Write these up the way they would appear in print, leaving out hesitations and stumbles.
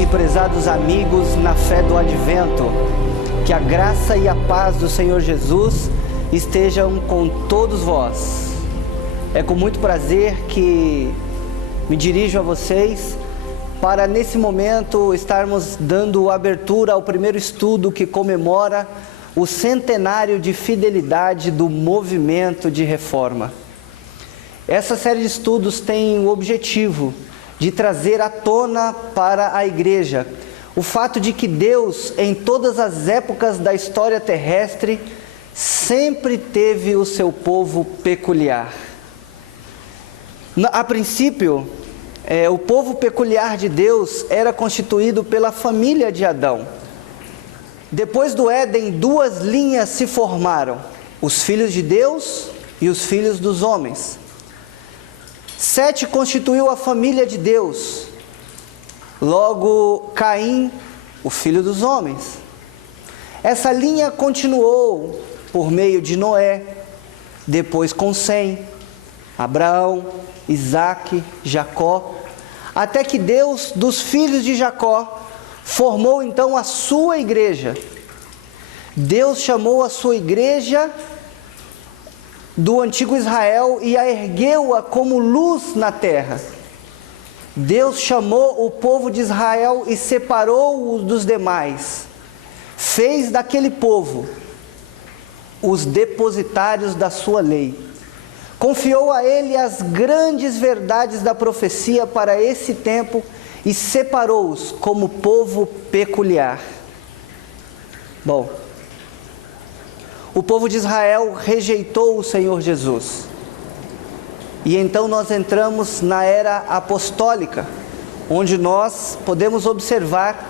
e prezados amigos na fé do Advento, que a graça e a paz do Senhor Jesus estejam com todos vós. É com muito prazer que me dirijo a vocês para, nesse momento, estarmos dando abertura ao primeiro estudo que comemora o centenário de fidelidade do movimento de reforma. Essa série de estudos tem o objetivo de trazer à tona para a igreja o fato de que Deus, em todas as épocas da história terrestre, sempre teve o seu povo peculiar. A princípio, o povo peculiar de Deus era constituído pela família de Adão. Depois do Éden, duas linhas se formaram: os filhos de Deus e os filhos dos homens. Sete constituiu a família de Deus. Logo, Caim, o filho dos homens. Essa linha continuou por meio de Noé, depois com Sem, Abraão, Isaque, Jacó, até que Deus, dos filhos de Jacó, formou então a sua igreja. Deus chamou a sua igreja do antigo Israel e a ergueu-a como luz na terra. Deus chamou o povo de Israel e separou-o dos demais. Fez daquele povo os depositários da sua lei. Confiou a ele as grandes verdades da profecia para esse tempo e separou-os como povo peculiar. Bom, o povo de Israel rejeitou o Senhor Jesus. E então nós entramos na era apostólica, onde nós podemos observar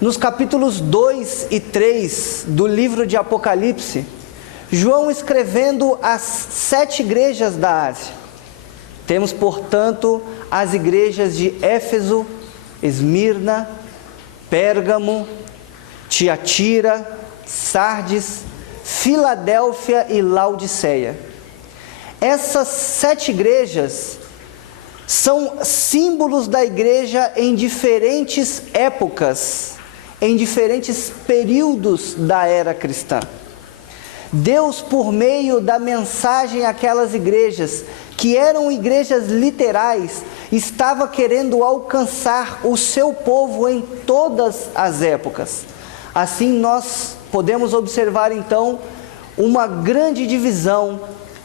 nos capítulos 2 e 3 do livro de Apocalipse, João escrevendo às 7 igrejas da Ásia. Temos, portanto, as igrejas de Éfeso, Esmirna, Pérgamo, Tiatira, Sardes, Filadélfia e Laodiceia. Essas 7 igrejas são símbolos da igreja em diferentes épocas, em diferentes períodos da era cristã. Deus, por meio da mensagem àquelas igrejas, que eram igrejas literais, estava querendo alcançar o seu povo em todas as épocas. Assim nós podemos observar então uma grande divisão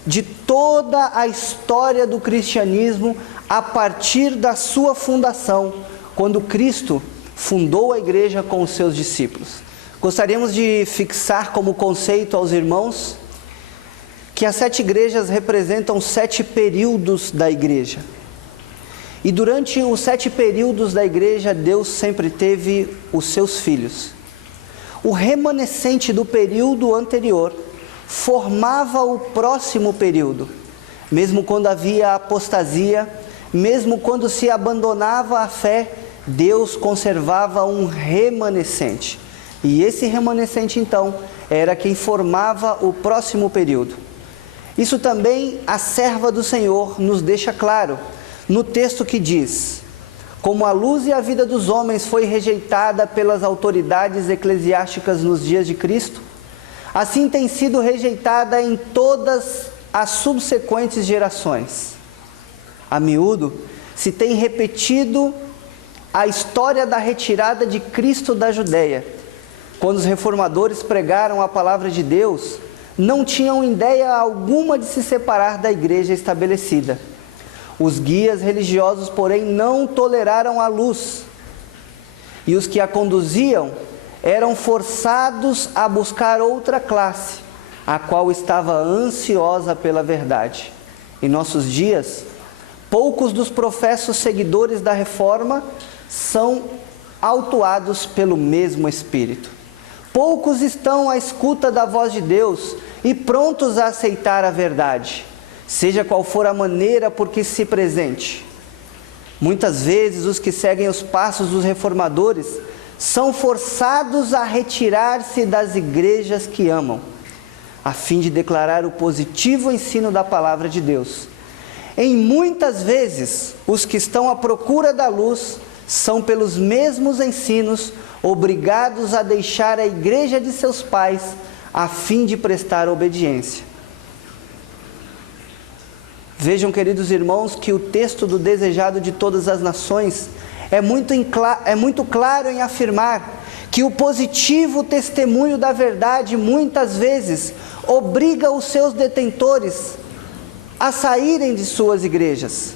de toda a história do cristianismo a partir da sua fundação, quando Cristo fundou a igreja com os seus discípulos. Gostaríamos de fixar como conceito aos irmãos que as 7 igrejas representam 7 períodos da igreja. E durante os 7 períodos da igreja, Deus sempre teve os seus filhos. O remanescente do período anterior formava o próximo período. Mesmo quando havia apostasia, mesmo quando se abandonava a fé, Deus conservava um remanescente. E esse remanescente, então, era quem formava o próximo período. Isso também a serva do Senhor nos deixa claro, no texto que diz: como a luz e a vida dos homens foi rejeitada pelas autoridades eclesiásticas nos dias de Cristo, assim tem sido rejeitada em todas as subsequentes gerações. A miúdo, se tem repetido a história da retirada de Cristo da Judéia. Quando os reformadores pregaram a palavra de Deus, não tinham ideia alguma de se separar da igreja estabelecida. Os guias religiosos, porém, não toleraram a luz, e os que a conduziam eram forçados a buscar outra classe, a qual estava ansiosa pela verdade. Em nossos dias, poucos dos professos seguidores da reforma são autuados pelo mesmo Espírito. Poucos estão à escuta da voz de Deus e prontos a aceitar a verdade, seja qual for a maneira por que se presente. Muitas vezes os que seguem os passos dos reformadores são forçados a retirar-se das igrejas que amam, a fim de declarar o positivo ensino da palavra de Deus. Em muitas vezes, os que estão à procura da luz são pelos mesmos ensinos obrigados a deixar a igreja de seus pais a fim de prestar obediência. Vejam, queridos irmãos, que o texto do Desejado de Todas as Nações é muito claro em afirmar que o positivo testemunho da verdade muitas vezes obriga os seus detentores a saírem de suas igrejas.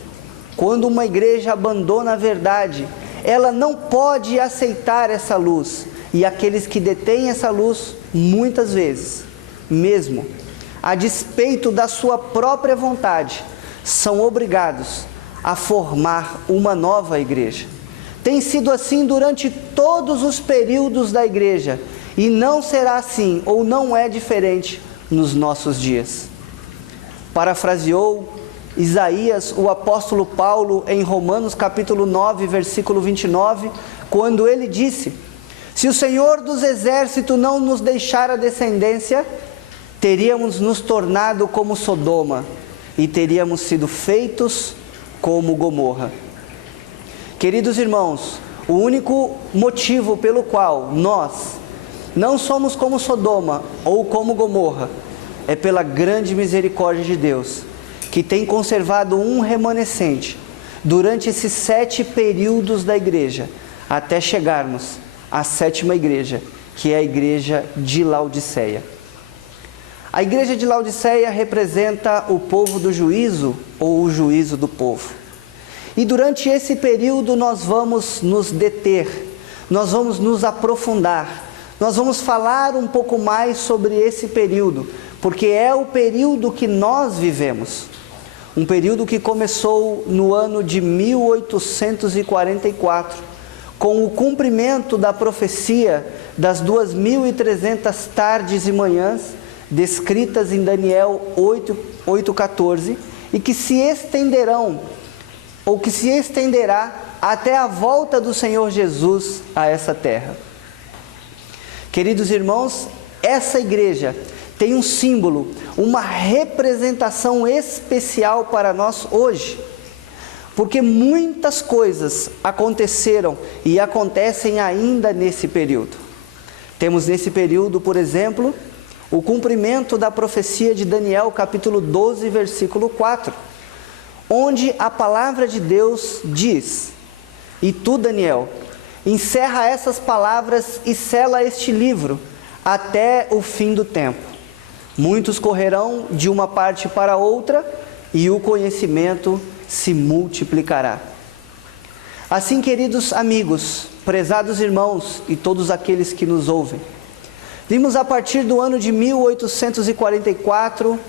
Quando uma igreja abandona a verdade, ela não pode aceitar essa luz, e aqueles que detêm essa luz, muitas vezes, mesmo a despeito da sua própria vontade, são obrigados a formar uma nova igreja. Tem sido assim durante todos os períodos da igreja, e não será assim, ou não é diferente nos nossos dias. Parafraseou Isaías, o apóstolo Paulo, em Romanos capítulo 9, versículo 29, quando ele disse: se o Senhor dos exércitos não nos deixar a descendência, teríamos nos tornado como Sodoma, e teríamos sido feitos como Gomorra. Queridos irmãos, o único motivo pelo qual nós não somos como Sodoma ou como Gomorra é pela grande misericórdia de Deus, que tem conservado um remanescente durante esses 7 períodos da igreja, até chegarmos à 7ª igreja, que é a igreja de Laodiceia. A igreja de Laodiceia representa o povo do juízo, ou o juízo do povo. E durante esse período nós vamos nos deter, nós vamos nos aprofundar, nós vamos falar um pouco mais sobre esse período, porque é o período que nós vivemos. Um período que começou no ano de 1844, com o cumprimento da profecia das 2.300 tardes e manhãs, descritas em Daniel 8:14, e que se estenderão, ou que se estenderá até a volta do Senhor Jesus a essa terra. Queridos irmãos, essa igreja tem um símbolo, uma representação especial para nós hoje, porque muitas coisas aconteceram e acontecem ainda nesse período. Temos nesse período, por exemplo, o cumprimento da profecia de Daniel, capítulo 12, versículo 4, onde a palavra de Deus diz: e tu, Daniel, encerra essas palavras e sela este livro até o fim do tempo. Muitos correrão de uma parte para outra, e o conhecimento se multiplicará. Assim, queridos amigos, prezados irmãos e todos aqueles que nos ouvem, vimos a partir do ano de 1844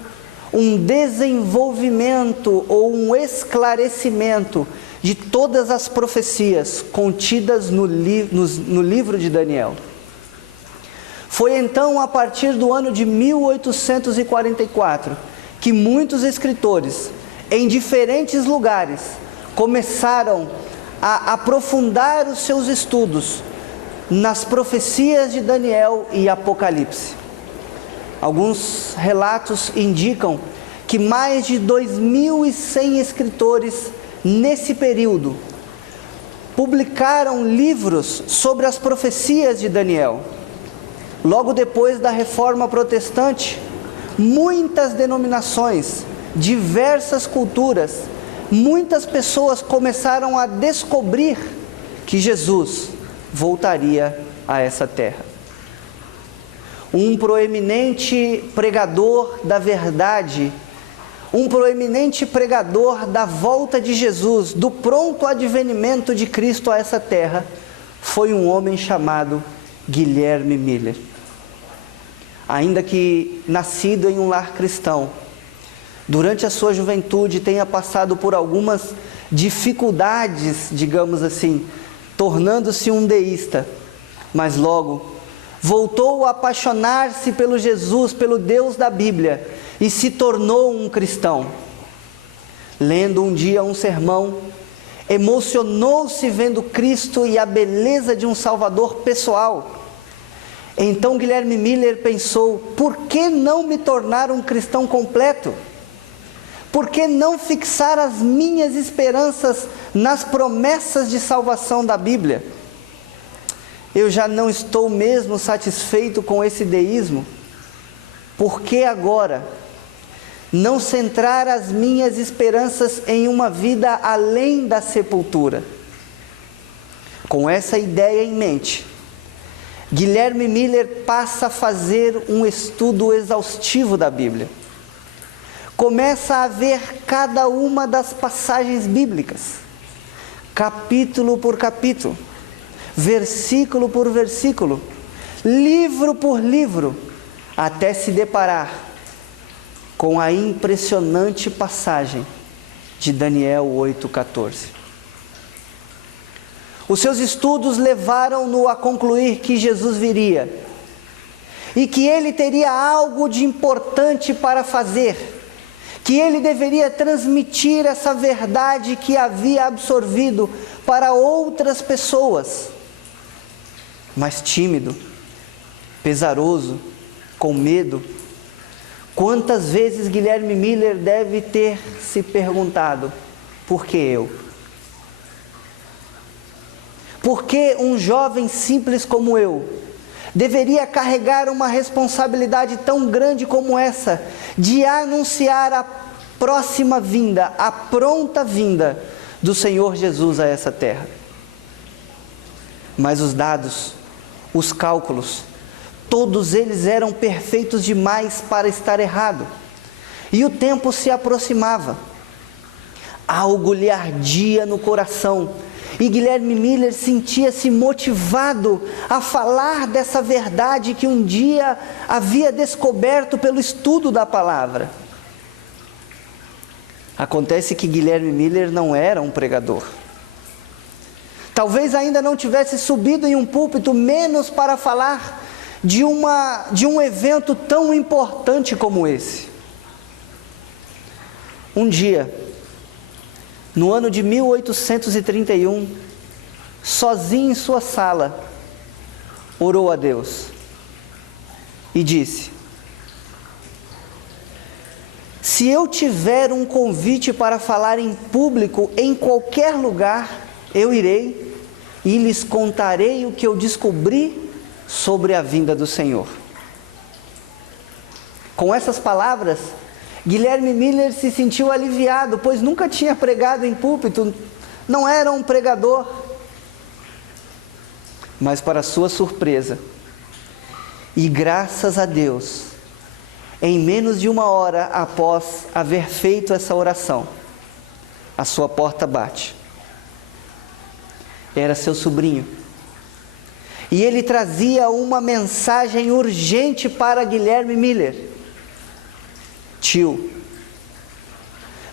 um desenvolvimento ou um esclarecimento de todas as profecias contidas no livro de Daniel. Foi então a partir do ano de 1844 que muitos escritores em diferentes lugares começaram a aprofundar os seus estudos nas profecias de Daniel e Apocalipse. Alguns relatos indicam que mais de 2.100 escritores nesse período publicaram livros sobre as profecias de Daniel. Logo depois da Reforma Protestante, muitas denominações, diversas culturas, muitas pessoas começaram a descobrir que Jesus voltaria a essa terra. Um proeminente pregador da verdade, um proeminente pregador da volta de Jesus, do pronto advenimento de Cristo a essa terra, foi um homem chamado Guilherme Miller. Ainda que nascido em um lar cristão, durante a sua juventude tenha passado por algumas dificuldades, digamos assim, tornando-se um deísta, mas logo voltou a apaixonar-se pelo Jesus, pelo Deus da Bíblia, e se tornou um cristão. Lendo um dia um sermão, emocionou-se vendo Cristo e a beleza de um Salvador pessoal. Então Guilherme Miller pensou: por que não me tornar um cristão completo? Por que não fixar as minhas esperanças nas promessas de salvação da Bíblia? Eu já não estou mesmo satisfeito com esse deísmo. Por que agora não centrar as minhas esperanças em uma vida além da sepultura? Com essa ideia em mente, Guilherme Miller passa a fazer um estudo exaustivo da Bíblia. Começa a ver cada uma das passagens bíblicas, capítulo por capítulo, versículo por versículo, livro por livro, até se deparar com a impressionante passagem de Daniel 8,14. Os seus estudos levaram-no a concluir que Jesus viria e que ele teria algo de importante para fazer, que ele deveria transmitir essa verdade que havia absorvido para outras pessoas. Mas tímido, pesaroso, com medo, quantas vezes Guilherme Miller deve ter se perguntado: por que eu? Por que um jovem simples como eu deveria carregar uma responsabilidade tão grande como essa, de anunciar a próxima vinda, a pronta vinda do Senhor Jesus a essa terra? Mas os dados, os cálculos, todos eles eram perfeitos demais para estar errado. E o tempo se aproximava. Algo lhe ardia no coração. E Guilherme Miller sentia-se motivado a falar dessa verdade que um dia havia descoberto pelo estudo da palavra. Acontece que Guilherme Miller não era um pregador. Talvez ainda não tivesse subido em um púlpito, menos para falar de um evento tão importante como esse. Um dia, no ano de 1831, sozinho em sua sala, orou a Deus e disse: se eu tiver um convite para falar em público em qualquer lugar, eu irei e lhes contarei o que eu descobri sobre a vinda do Senhor. Com essas palavras, Guilherme Miller se sentiu aliviado, pois nunca tinha pregado em púlpito, não era um pregador. Mas para sua surpresa, e graças a Deus, em menos de uma hora após haver feito essa oração, a sua porta bate. Era seu sobrinho. E ele trazia uma mensagem urgente para Guilherme Miller. Tio,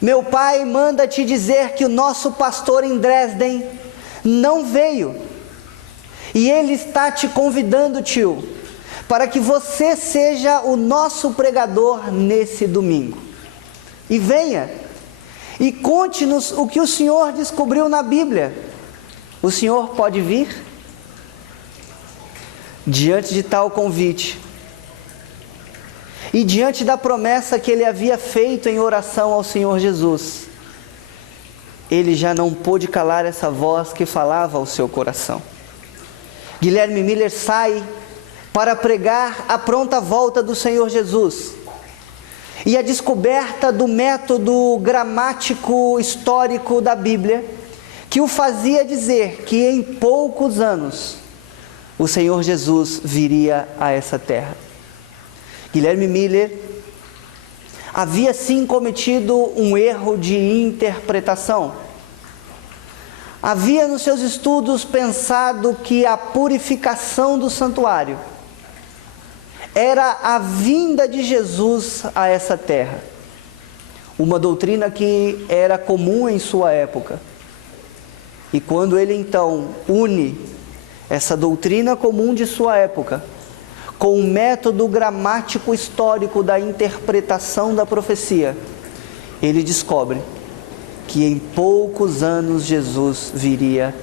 meu pai manda te dizer que o nosso pastor em Dresden não veio. E ele está te convidando, tio, para que você seja o nosso pregador nesse domingo. E venha, e conte-nos o que o senhor descobriu na Bíblia. O senhor pode vir? Diante de tal convite, e diante da promessa que ele havia feito em oração ao Senhor Jesus, ele já não pôde calar essa voz que falava ao seu coração. Guilherme Miller sai para pregar a pronta volta do Senhor Jesus e a descoberta do método gramático histórico da Bíblia, que o fazia dizer que em poucos anos o Senhor Jesus viria a essa terra. Guilherme Miller havia sim cometido um erro de interpretação. Havia nos seus estudos pensado que a purificação do santuário era a vinda de Jesus a essa terra. Uma doutrina que era comum em sua época. E quando ele então une essa doutrina comum de sua época com o método gramático histórico da interpretação da profecia, ele descobre que em poucos anos Jesus viria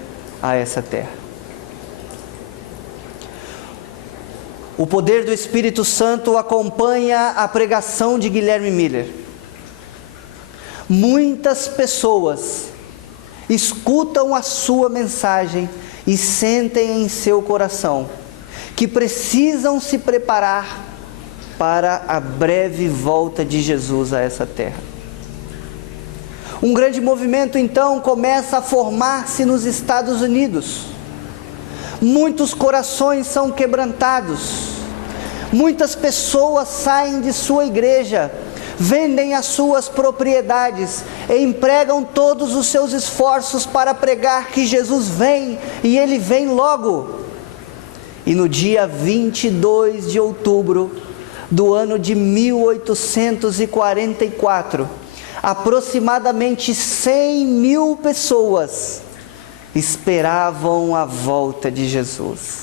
a essa terra. O poder do Espírito Santo acompanha a pregação de Guilherme Miller. muitas pessoas escutam a sua mensagem e sentem em seu coração que precisam se preparar para a breve volta de Jesus a essa terra. Um grande movimento então começa a formar-se nos Estados Unidos. Muitos corações são quebrantados. Muitas pessoas saem de sua igreja, vendem as suas propriedades e empregam todos os seus esforços para pregar que Jesus vem e Ele vem logo. E no dia 22 de outubro do ano de 1844, aproximadamente 100 mil pessoas esperavam a volta de Jesus.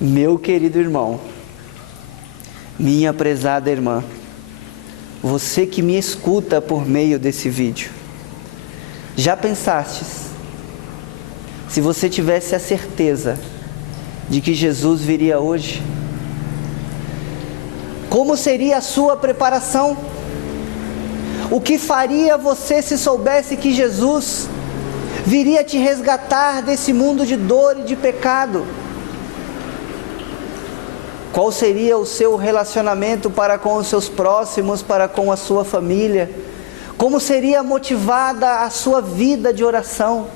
Meu querido irmão, minha prezada irmã, você que me escuta por meio desse vídeo, já pensastes, se você tivesse a certeza de que Jesus viria hoje, como seria a sua preparação? O que faria você se soubesse que Jesus viria te resgatar desse mundo de dor e de pecado? Qual seria o seu relacionamento para com os seus próximos, para com a sua família? Como seria motivada a sua vida de oração?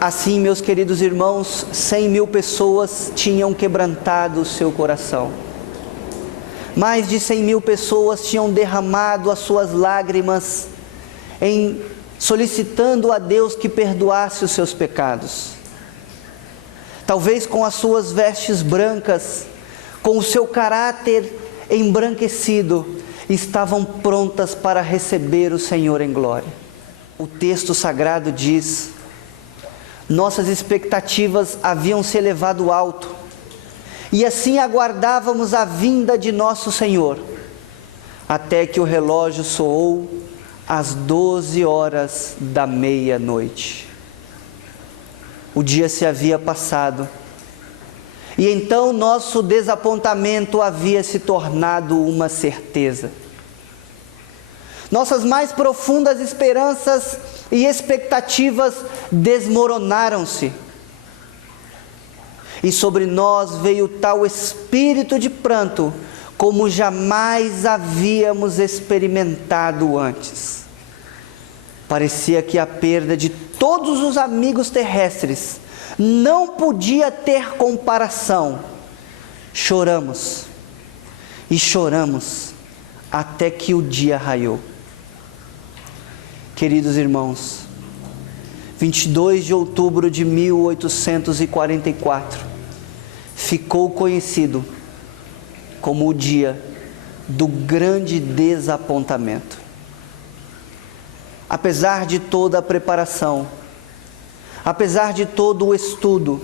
Assim, meus queridos irmãos, 100 mil pessoas tinham quebrantado o seu coração. Mais de 100 mil pessoas tinham derramado as suas lágrimas em solicitando a Deus que perdoasse os seus pecados. Talvez com as suas vestes brancas, com o seu caráter embranquecido, estavam prontas para receber o Senhor em glória. O texto sagrado diz: nossas expectativas haviam se elevado alto, e assim aguardávamos a vinda de nosso Senhor, até que o relógio soou às 12 horas da meia-noite. O dia se havia passado, e então nosso desapontamento havia se tornado uma certeza. Nossas mais profundas esperanças e expectativas desmoronaram-se. E sobre nós veio tal espírito de pranto, como jamais havíamos experimentado antes. Parecia que a perda de todos os amigos terrestres não podia ter comparação. Choramos e choramos até que o dia raiou. Queridos irmãos, 22 de outubro de 1844 ficou conhecido como o dia do grande desapontamento. Apesar de toda a preparação, apesar de todo o estudo,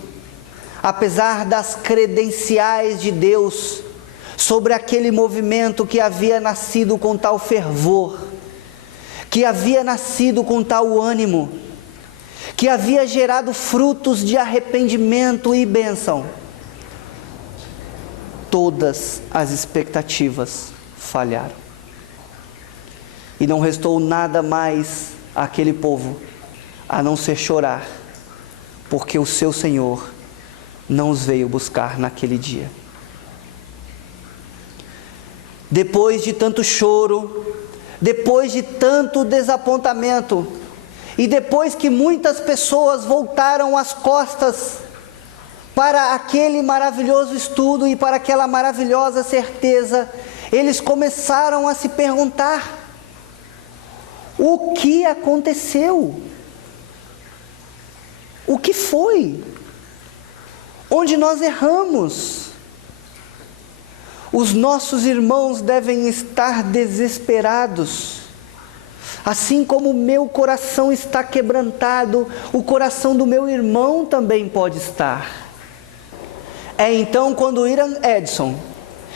apesar das credenciais de Deus sobre aquele movimento que havia nascido com tal fervor, que havia nascido com tal ânimo, que havia gerado frutos de arrependimento e bênção, todas as expectativas falharam. E não restou nada mais àquele povo a não ser chorar, porque o seu Senhor não os veio buscar naquele dia. Depois de tanto choro, depois de tanto desapontamento, e depois que muitas pessoas voltaram as costas para aquele maravilhoso estudo e para aquela maravilhosa certeza, eles começaram a se perguntar: o que aconteceu? O que foi? Onde nós erramos? Os nossos irmãos devem estar desesperados. Assim como o meu coração está quebrantado, o coração do meu irmão também pode estar. É então quando Irã Edson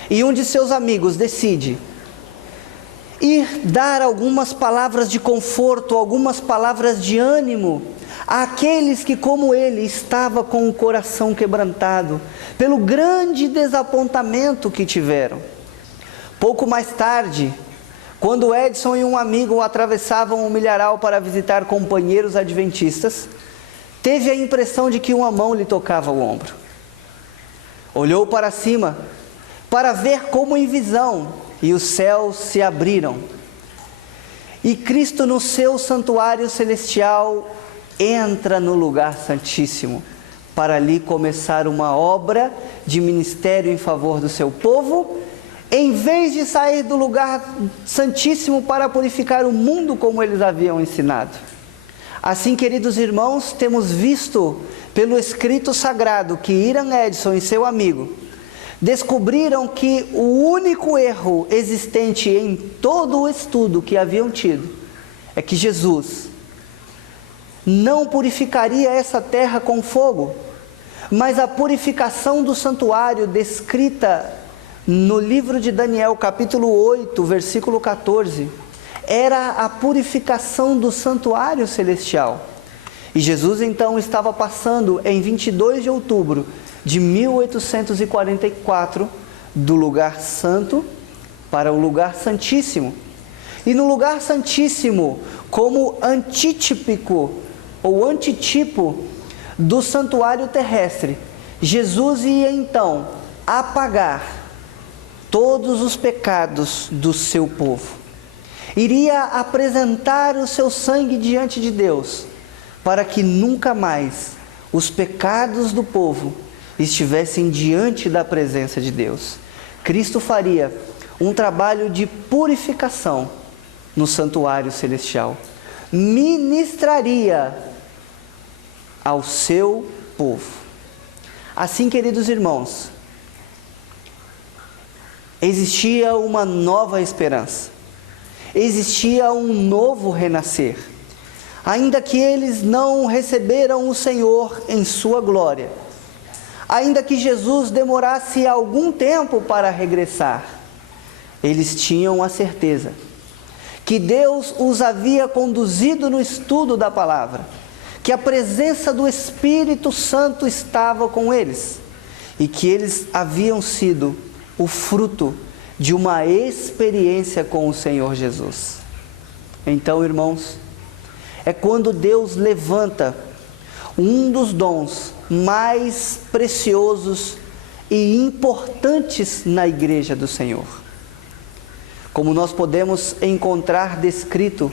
e um de seus amigos decide ir dar algumas palavras de conforto, algumas palavras de ânimo àqueles que, como ele, estava com o coração quebrantado pelo grande desapontamento que tiveram. Pouco mais tarde, Quando Edson e um amigo atravessavam o milharal para visitar companheiros adventistas, teve a impressão de que uma mão lhe tocava o ombro. Olhou para cima para ver como em visão, e os céus se abriram. E Cristo, no seu santuário celestial, entra no lugar santíssimo para ali começar uma obra de ministério em favor do seu povo, em vez de sair do lugar santíssimo para purificar o mundo como eles haviam ensinado. Assim, queridos irmãos, temos visto pelo escrito sagrado que Iran Edson e seu amigo descobriram que o único erro existente em todo o estudo que haviam tido é que Jesus não purificaria essa terra com fogo, mas a purificação do santuário descrita no livro de Daniel, capítulo 8, versículo 14, era a purificação do santuário celestial. E Jesus então estava passando em 22 de outubro de 1844 do lugar santo para o lugar santíssimo. E no lugar santíssimo, como antitípico ou antitipo do santuário terrestre, Jesus ia então apagar todos os pecados do seu povo. Iria apresentar o seu sangue diante de Deus, para que nunca mais os pecados do povo estivessem diante da presença de Deus. Cristo faria um trabalho de purificação no santuário celestial. Ministraria ao seu povo. Assim, queridos irmãos, existia uma nova esperança. Existia um novo renascer. Ainda que eles não receberam o Senhor em sua glória, ainda que Jesus demorasse algum tempo para regressar, eles tinham a certeza que Deus os havia conduzido no estudo da palavra, que a presença do Espírito Santo estava com eles e que eles haviam sido o fruto de uma experiência com o Senhor Jesus. Então, irmãos, é quando Deus levanta um dos dons mais preciosos e importantes na igreja do Senhor. Como nós podemos encontrar descrito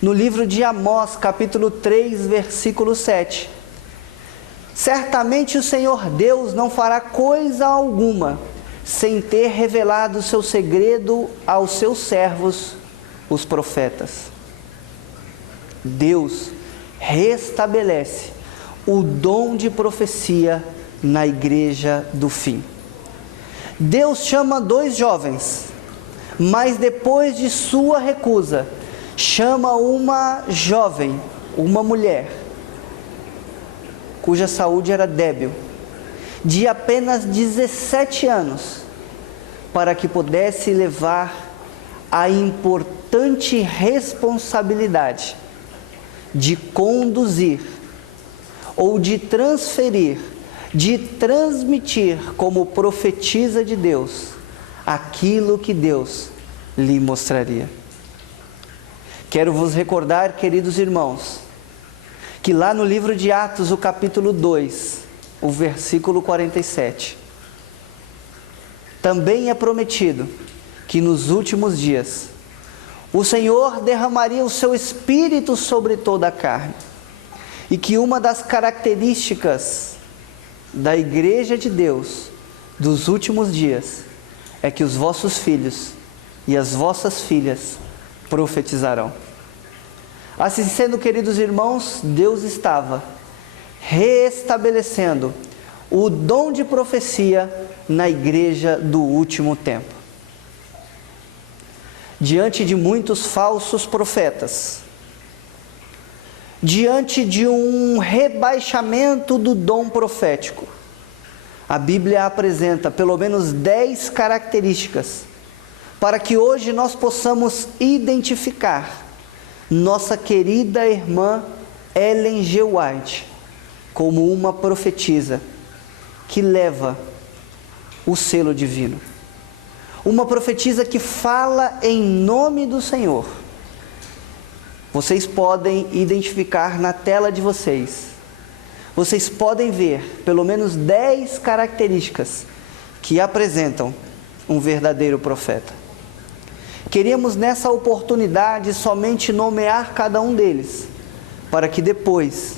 no livro de Amós, capítulo 3, versículo 7. Certamente o Senhor Deus não fará coisa alguma sem ter revelado o seu segredo aos seus servos, os profetas. Deus restabelece o dom de profecia na igreja do fim. Deus chama 2 jovens, mas depois de sua recusa, chama uma jovem, uma mulher, cuja saúde era débil, de apenas 17 anos, para que pudesse levar a importante responsabilidade de conduzir, ou de transferir, de transmitir como profetisa de Deus, aquilo que Deus lhe mostraria. Quero vos recordar, queridos irmãos, que lá no livro de Atos, o capítulo 2, o versículo 47, também é prometido que nos últimos dias o Senhor derramaria o seu Espírito sobre toda a carne, e que uma das características da igreja de Deus dos últimos dias é que os vossos filhos e as vossas filhas profetizarão. Assim sendo, queridos irmãos, Deus estava restabelecendo o dom de profecia na igreja do último tempo. Diante de muitos falsos profetas, diante de um rebaixamento do dom profético, a Bíblia apresenta pelo menos 10 características para que hoje nós possamos identificar nossa querida irmã Ellen G. White como uma profetisa que leva o selo divino. uma profetisa que fala em nome do Senhor. Vocês podem identificar na tela de vocês. Vocês podem ver pelo menos 10 características que apresentam um verdadeiro profeta. Queríamos nessa oportunidade somente nomear cada um deles, para que depois,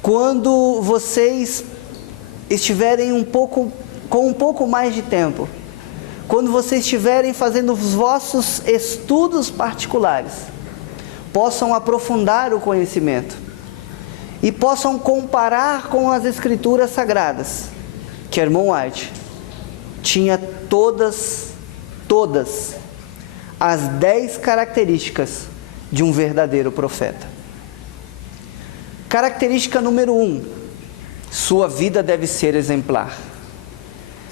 quando vocês estiverem com um pouco mais de tempo, quando vocês estiverem fazendo os vossos estudos particulares, possam aprofundar o conhecimento e possam comparar com as Escrituras Sagradas, que Ellen White tinha todas as 10 características de um verdadeiro profeta. Característica número 1, sua vida deve ser exemplar.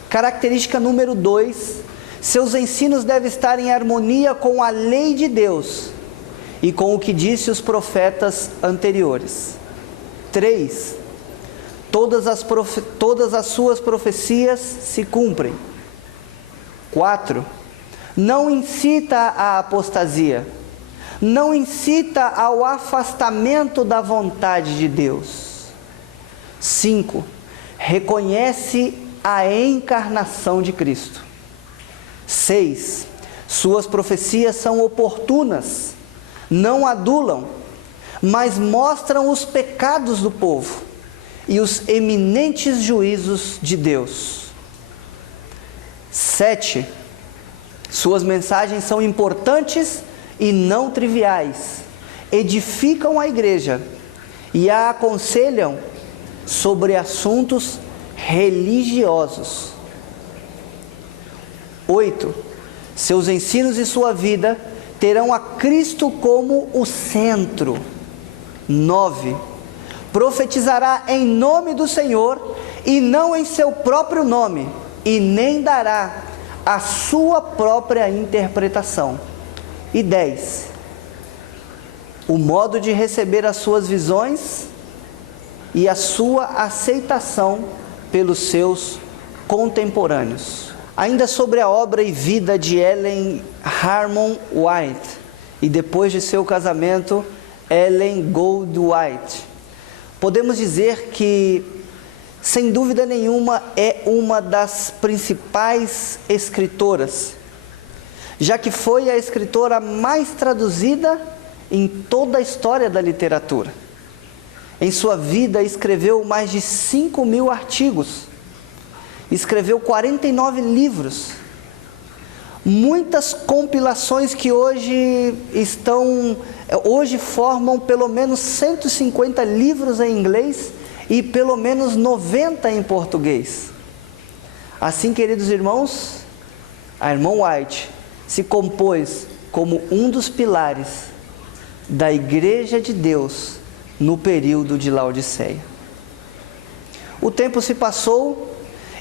Característica número 2, seus ensinos devem estar em harmonia com a lei de Deus e com o que disse os profetas anteriores. 3, todas as suas profecias se cumprem. 4, não incita à apostasia, não incita ao afastamento da vontade de Deus. 5, reconhece a encarnação de Cristo. 6, suas profecias são oportunas, não adulam, mas mostram os pecados do povo e os eminentes juízos de Deus. 7, suas mensagens são importantes e não triviais, edificam a igreja e a aconselham sobre assuntos religiosos. 8, seus ensinos e sua vida terão a Cristo como o centro. 9, profetizará em nome do Senhor e não em seu próprio nome, e nem dará a sua própria interpretação. E 10, o modo de receber as suas visões e a sua aceitação pelos seus contemporâneos. Ainda sobre a obra e vida de Ellen Harmon White, e depois de seu casamento, Ellen Goldwhite, podemos dizer que, sem dúvida nenhuma, é uma das principais escritoras, já que foi a escritora mais traduzida em toda a história da literatura. Em sua vida, escreveu mais de 5.000 artigos, escreveu 49 livros, muitas compilações que hoje formam pelo menos 150 livros em inglês e pelo menos 90 em português. Assim, queridos irmãos, a Ellen White se compôs como um dos pilares da Igreja de Deus no período de Laodiceia. O tempo se passou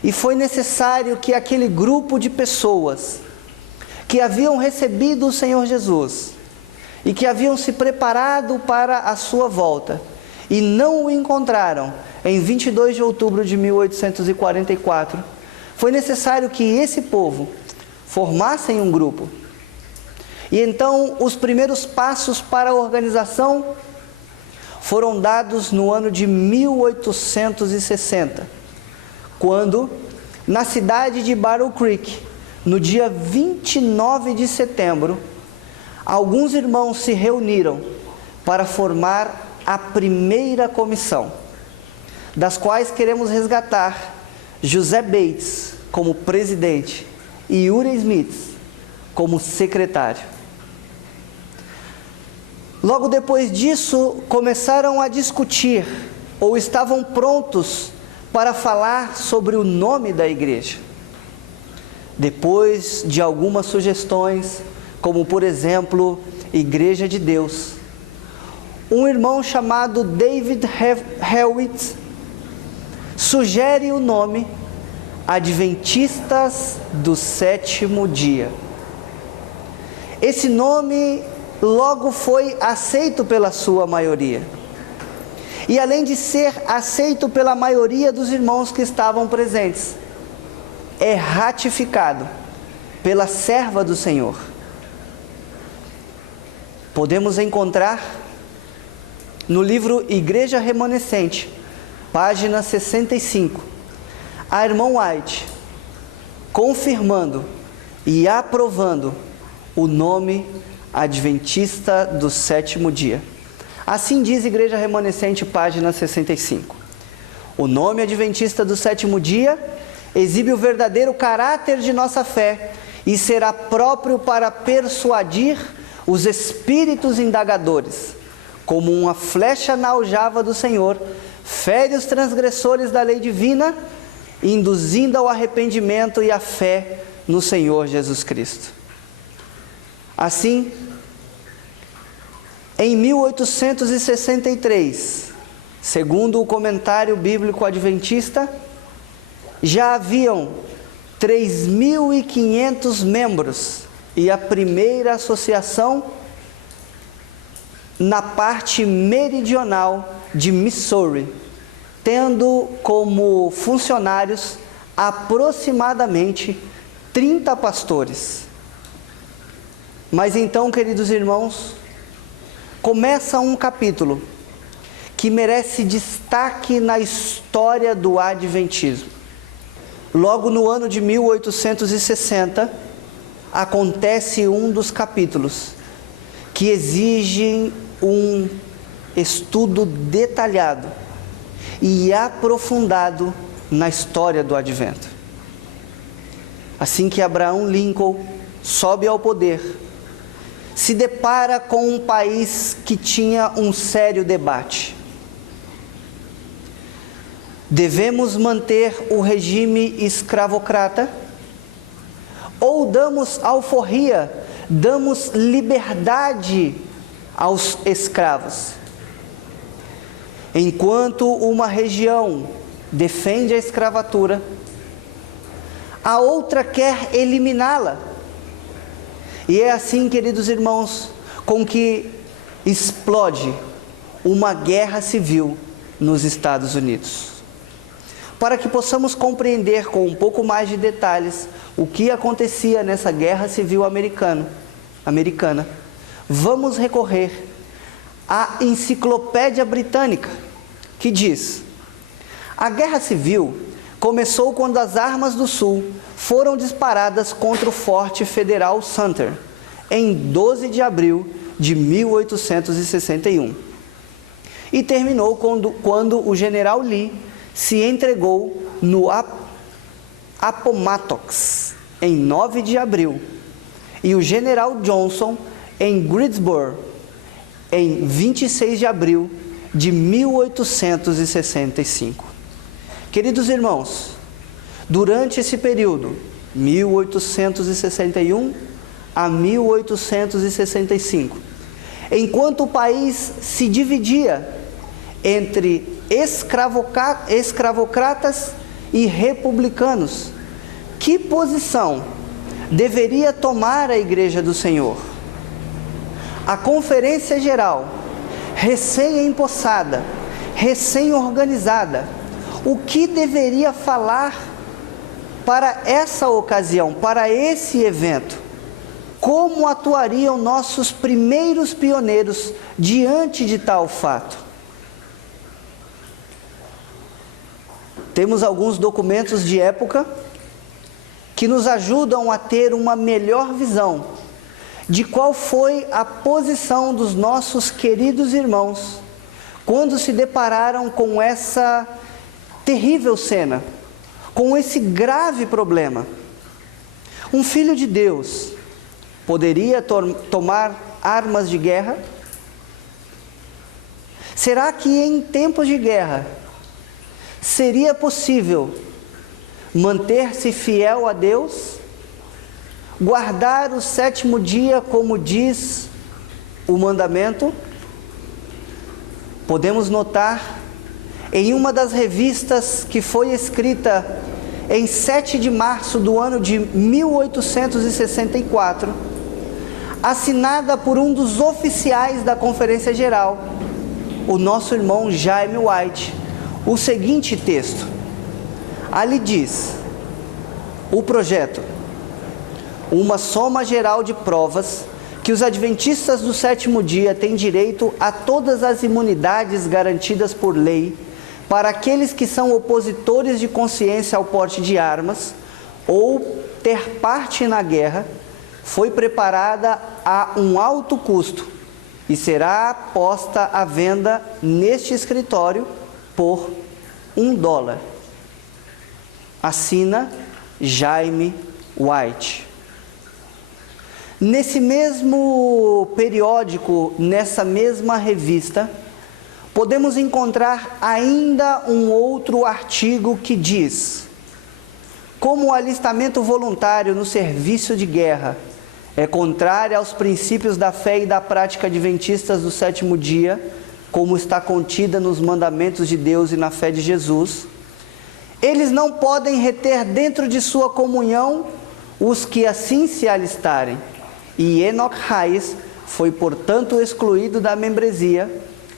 e foi necessário que aquele grupo de pessoas que haviam recebido o Senhor Jesus e que haviam se preparado para a sua volta e não o encontraram em 22 de outubro de 1844, foi necessário que esse povo formassem um grupo. E então os primeiros passos para a organização foram dados no ano de 1860, quando, na cidade de Battle Creek, no dia 29 de setembro, alguns irmãos se reuniram para formar a primeira comissão, das quais queremos resgatar José Bates como presidente e Uriah Smith como secretário. Logo depois disso, começaram a discutir, ou estavam prontos para falar sobre o nome da igreja. Depois de algumas sugestões, como por exemplo, Igreja de Deus, um irmão chamado David Hewitt sugere o nome Adventistas do Sétimo Dia. Esse nome logo foi aceito pela sua maioria. E além de ser aceito pela maioria dos irmãos que estavam presentes, é ratificado pela serva do Senhor. Podemos encontrar no livro Igreja Remanescente, página 65, a irmã White confirmando e aprovando o nome Adventista do Sétimo Dia. Assim diz Igreja Remanescente, página 65. O nome Adventista do Sétimo Dia exibe o verdadeiro caráter de nossa fé e será próprio para persuadir os espíritos indagadores, como uma flecha na aljava do Senhor, fere os transgressores da lei divina, induzindo ao arrependimento e à fé no Senhor Jesus Cristo. Assim, em 1863, segundo o comentário bíblico adventista, já haviam 3.500 membros e a primeira associação na parte meridional de Missouri, tendo como funcionários aproximadamente 30 pastores. Mas então, queridos irmãos, começa um capítulo que merece destaque na história do Adventismo. Logo no ano de 1860, acontece um dos capítulos que exigem um estudo detalhado e aprofundado na história do Advento. Assim que Abraham Lincoln sobe ao poder, se depara com um país que tinha um sério debate. Devemos manter o regime escravocrata? Ou damos alforria, damos liberdade aos escravos? Enquanto uma região defende a escravatura, a outra quer eliminá-la. E é assim, queridos irmãos, com que explode uma guerra civil nos Estados Unidos. Para que possamos compreender com um pouco mais de detalhes o que acontecia nessa guerra civil americana, vamos recorrer à Enciclopédia Britânica, que diz: a guerra civil começou quando as armas do Sul foram disparadas contra o Forte Federal Sumter, em 12 de abril de 1861. E terminou quando o general Lee se entregou no Appomattox, em 9 de abril, e o general Johnson em Greensboro, em 26 de abril de 1865. Queridos irmãos, durante esse período, 1861 a 1865, enquanto o país se dividia entre escravocratas e republicanos, que posição deveria tomar a Igreja do Senhor? A Conferência Geral, recém-empossada, recém-organizada, o que deveria falar para essa ocasião, para esse evento? Como atuariam nossos primeiros pioneiros diante de tal fato? Temos alguns documentos de época que nos ajudam a ter uma melhor visão de qual foi a posição dos nossos queridos irmãos quando se depararam com essa terrível cena, com esse grave problema. Um filho de Deus poderia tomar armas de guerra? Será que em tempos de guerra seria possível manter-se fiel a Deus? Guardar o sétimo dia como diz o mandamento? Podemos notar em uma das revistas que foi escrita em 7 de março do ano de 1864, assinada por um dos oficiais da Conferência Geral, o nosso irmão Jaime White, o seguinte texto. Ali diz: o projeto: uma soma geral de provas que os adventistas do sétimo dia têm direito a todas as imunidades garantidas por lei para aqueles que são opositores de consciência ao porte de armas ou ter parte na guerra, foi preparada a um alto custo e será posta à venda neste escritório por $1. Assina Jaime White. Nesse mesmo periódico, nessa mesma revista, podemos encontrar ainda um outro artigo que diz: como o alistamento voluntário no serviço de guerra é contrário aos princípios da fé e da prática adventistas do sétimo dia, como está contida nos mandamentos de Deus e na fé de Jesus, eles não podem reter dentro de sua comunhão os que assim se alistarem. E Enoch Hayes foi, portanto, excluído da membresia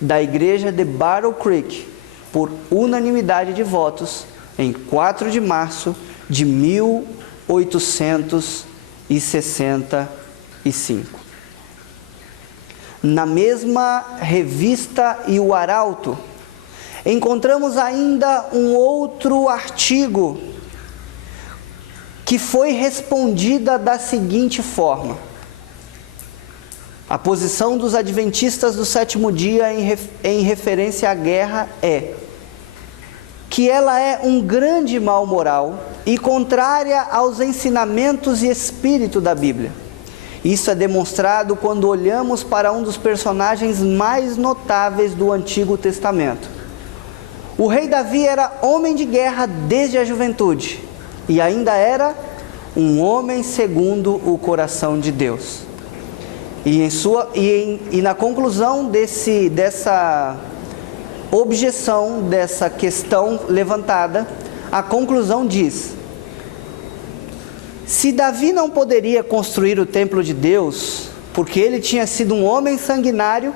da igreja de Battle Creek por unanimidade de votos em 4 de março de 1865. Na mesma revista e o Arauto, encontramos ainda um outro artigo que foi respondida da seguinte forma: a posição dos adventistas do sétimo dia em referência à guerra é que ela é um grande mal moral e contrária aos ensinamentos e espírito da Bíblia. Isso é demonstrado quando olhamos para um dos personagens mais notáveis do Antigo Testamento. O rei Davi era homem de guerra desde a juventude e ainda era um homem segundo o coração de Deus. E na conclusão dessa objeção, dessa questão levantada, a conclusão diz: se Davi não poderia construir o templo de Deus, porque ele tinha sido um homem sanguinário,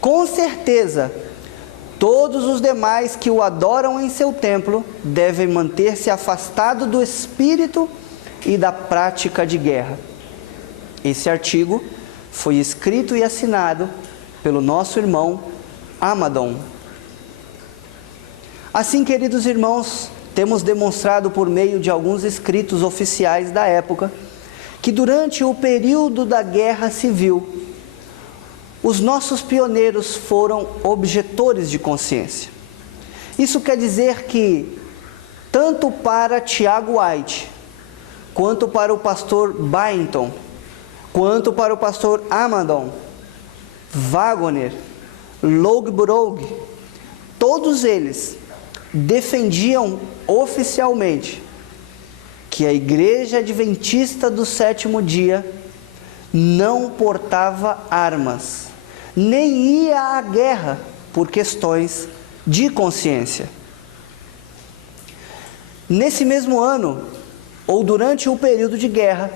com certeza todos os demais que o adoram em seu templo devem manter-se afastados do espírito e da prática de guerra. Esse artigo foi escrito e assinado pelo nosso irmão Amadon. Assim, queridos irmãos, temos demonstrado por meio de alguns escritos oficiais da época que durante o período da Guerra Civil, os nossos pioneiros foram objetores de consciência. Isso quer dizer que, tanto para Tiago White, quanto para o pastor Byington, quanto para o pastor Amadon, Wagner, Logbrough, todos eles defendiam oficialmente que a Igreja Adventista do sétimo dia não portava armas, nem ia à guerra por questões de consciência. Nesse mesmo ano, ou durante o período de guerra,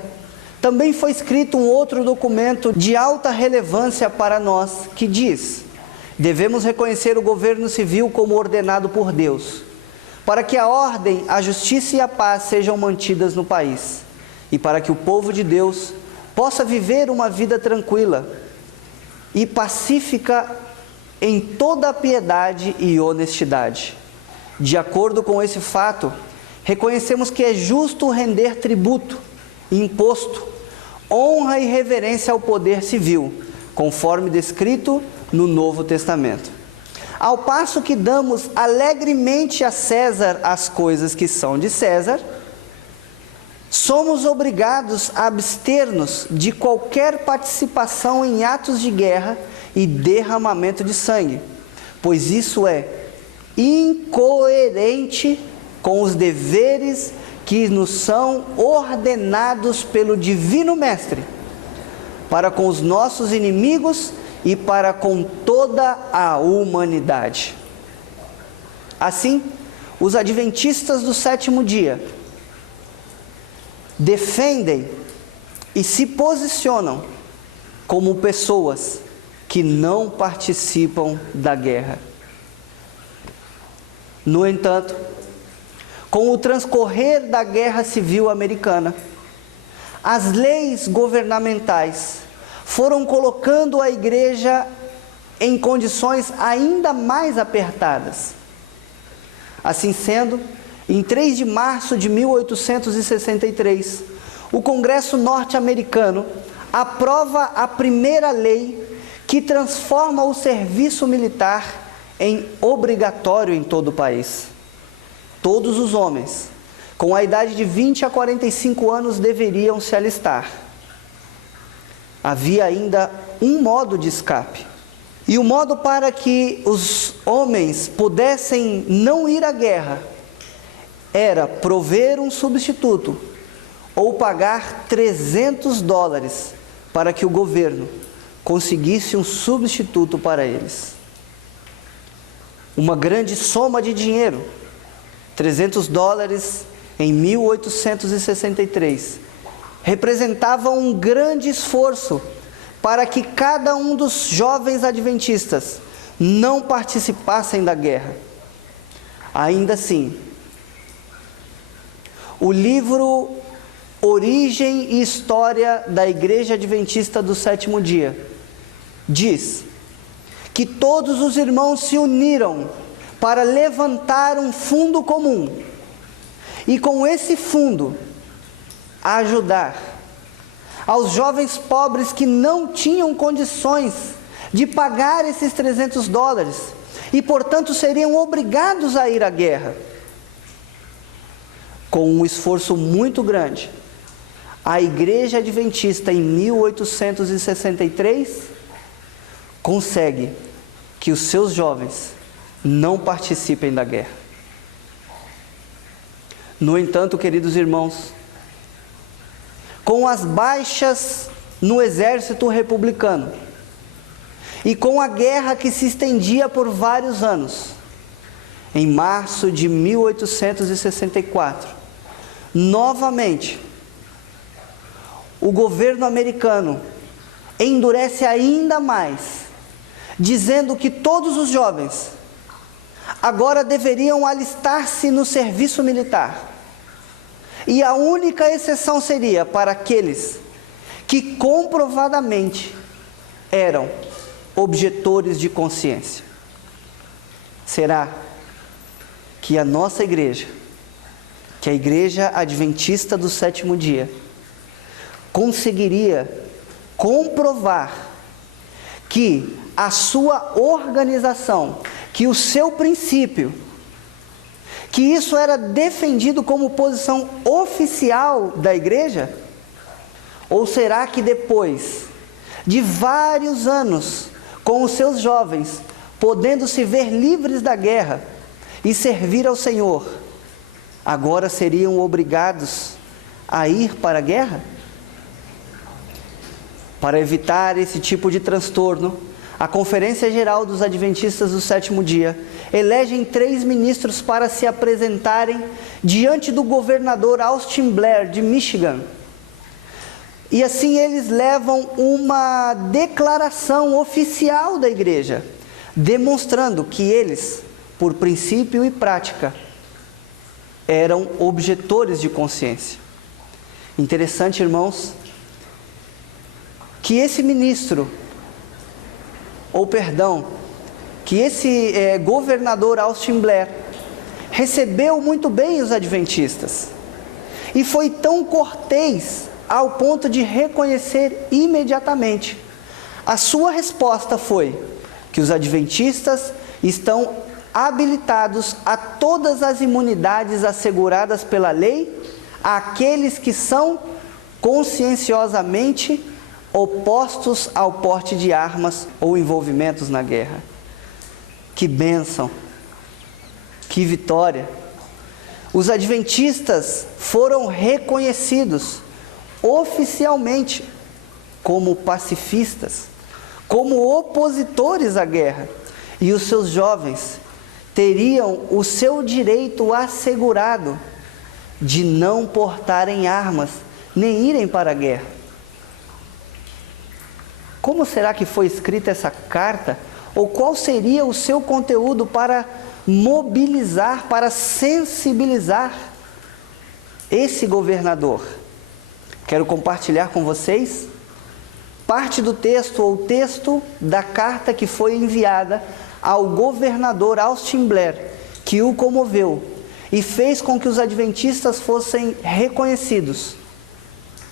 também foi escrito um outro documento de alta relevância para nós, que diz: devemos reconhecer o governo civil como ordenado por Deus, para que a ordem, a justiça e a paz sejam mantidas no país, e para que o povo de Deus possa viver uma vida tranquila e pacífica em toda a piedade e honestidade. De acordo com esse fato, reconhecemos que é justo render tributo, imposto, honra e reverência ao poder civil, conforme descrito no Novo Testamento. Ao passo que damos alegremente a César as coisas que são de César, somos obrigados a abster-nos de qualquer participação em atos de guerra e derramamento de sangue, pois isso é incoerente com os deveres que nos são ordenados pelo Divino Mestre, para com os nossos inimigos e para com toda a humanidade. Assim, os adventistas do sétimo dia defendem e se posicionam como pessoas que não participam da guerra. No entanto, com o transcorrer da Guerra Civil Americana, as leis governamentais foram colocando a igreja em condições ainda mais apertadas. Assim sendo, em 3 de março de 1863, o Congresso norte-americano aprova a primeira lei que transforma o serviço militar em obrigatório em todo o país. Todos os homens, com a idade de 20 a 45 anos, deveriam se alistar. Havia ainda um modo de escape. E o modo para que os homens pudessem não ir à guerra era prover um substituto ou pagar $300 para que o governo conseguisse um substituto para eles. Uma grande soma de dinheiro, $300 em 1863, representava um grande esforço para que cada um dos jovens adventistas não participassem da guerra. Ainda assim, o livro Origem e História da Igreja Adventista do Sétimo Dia diz que todos os irmãos se uniram para levantar um fundo comum e com esse fundo ajudar aos jovens pobres que não tinham condições de pagar esses $300 e, portanto, seriam obrigados a ir à guerra. Com um esforço muito grande, a Igreja Adventista, em 1863, consegue que os seus jovens não participem da guerra. No entanto, queridos irmãos, com as baixas no exército republicano e com a guerra que se estendia por vários anos, em março de 1864, novamente, o governo americano endurece ainda mais, dizendo que todos os jovens agora deveriam alistar-se no serviço militar. E a única exceção seria para aqueles que comprovadamente eram objetores de consciência. Será que a nossa igreja, que a Igreja Adventista do Sétimo Dia, conseguiria comprovar que a sua organização, que o seu princípio, que isso era defendido como posição oficial da igreja? Ou será que depois de vários anos com os seus jovens, podendo se ver livres da guerra e servir ao Senhor, agora seriam obrigados a ir para a guerra? Para evitar esse tipo de transtorno, a Conferência Geral dos Adventistas do Sétimo Dia elegem 3 ministros para se apresentarem diante do governador Austin Blair, de Michigan. E assim eles levam uma declaração oficial da igreja, demonstrando que eles, por princípio e prática, eram objetores de consciência. Interessante, irmãos, que esse ministro, que esse governador Austin Blair recebeu muito bem os adventistas e foi tão cortês ao ponto de reconhecer imediatamente. A sua resposta foi que os adventistas estão habilitados a todas as imunidades asseguradas pela lei àqueles que são conscienciosamente opostos ao porte de armas ou envolvimentos na guerra. Que bênção! Que vitória! Os adventistas foram reconhecidos oficialmente como pacifistas, como opositores à guerra, e os seus jovens teriam o seu direito assegurado de não portarem armas, nem irem para a guerra. Como será que foi escrita essa carta? Ou qual seria o seu conteúdo para mobilizar, para sensibilizar esse governador Quero compartilhar com vocês parte do texto ou texto da carta que foi enviada ao governador Austin Blair, que o comoveu e fez com que os adventistas fossem reconhecidos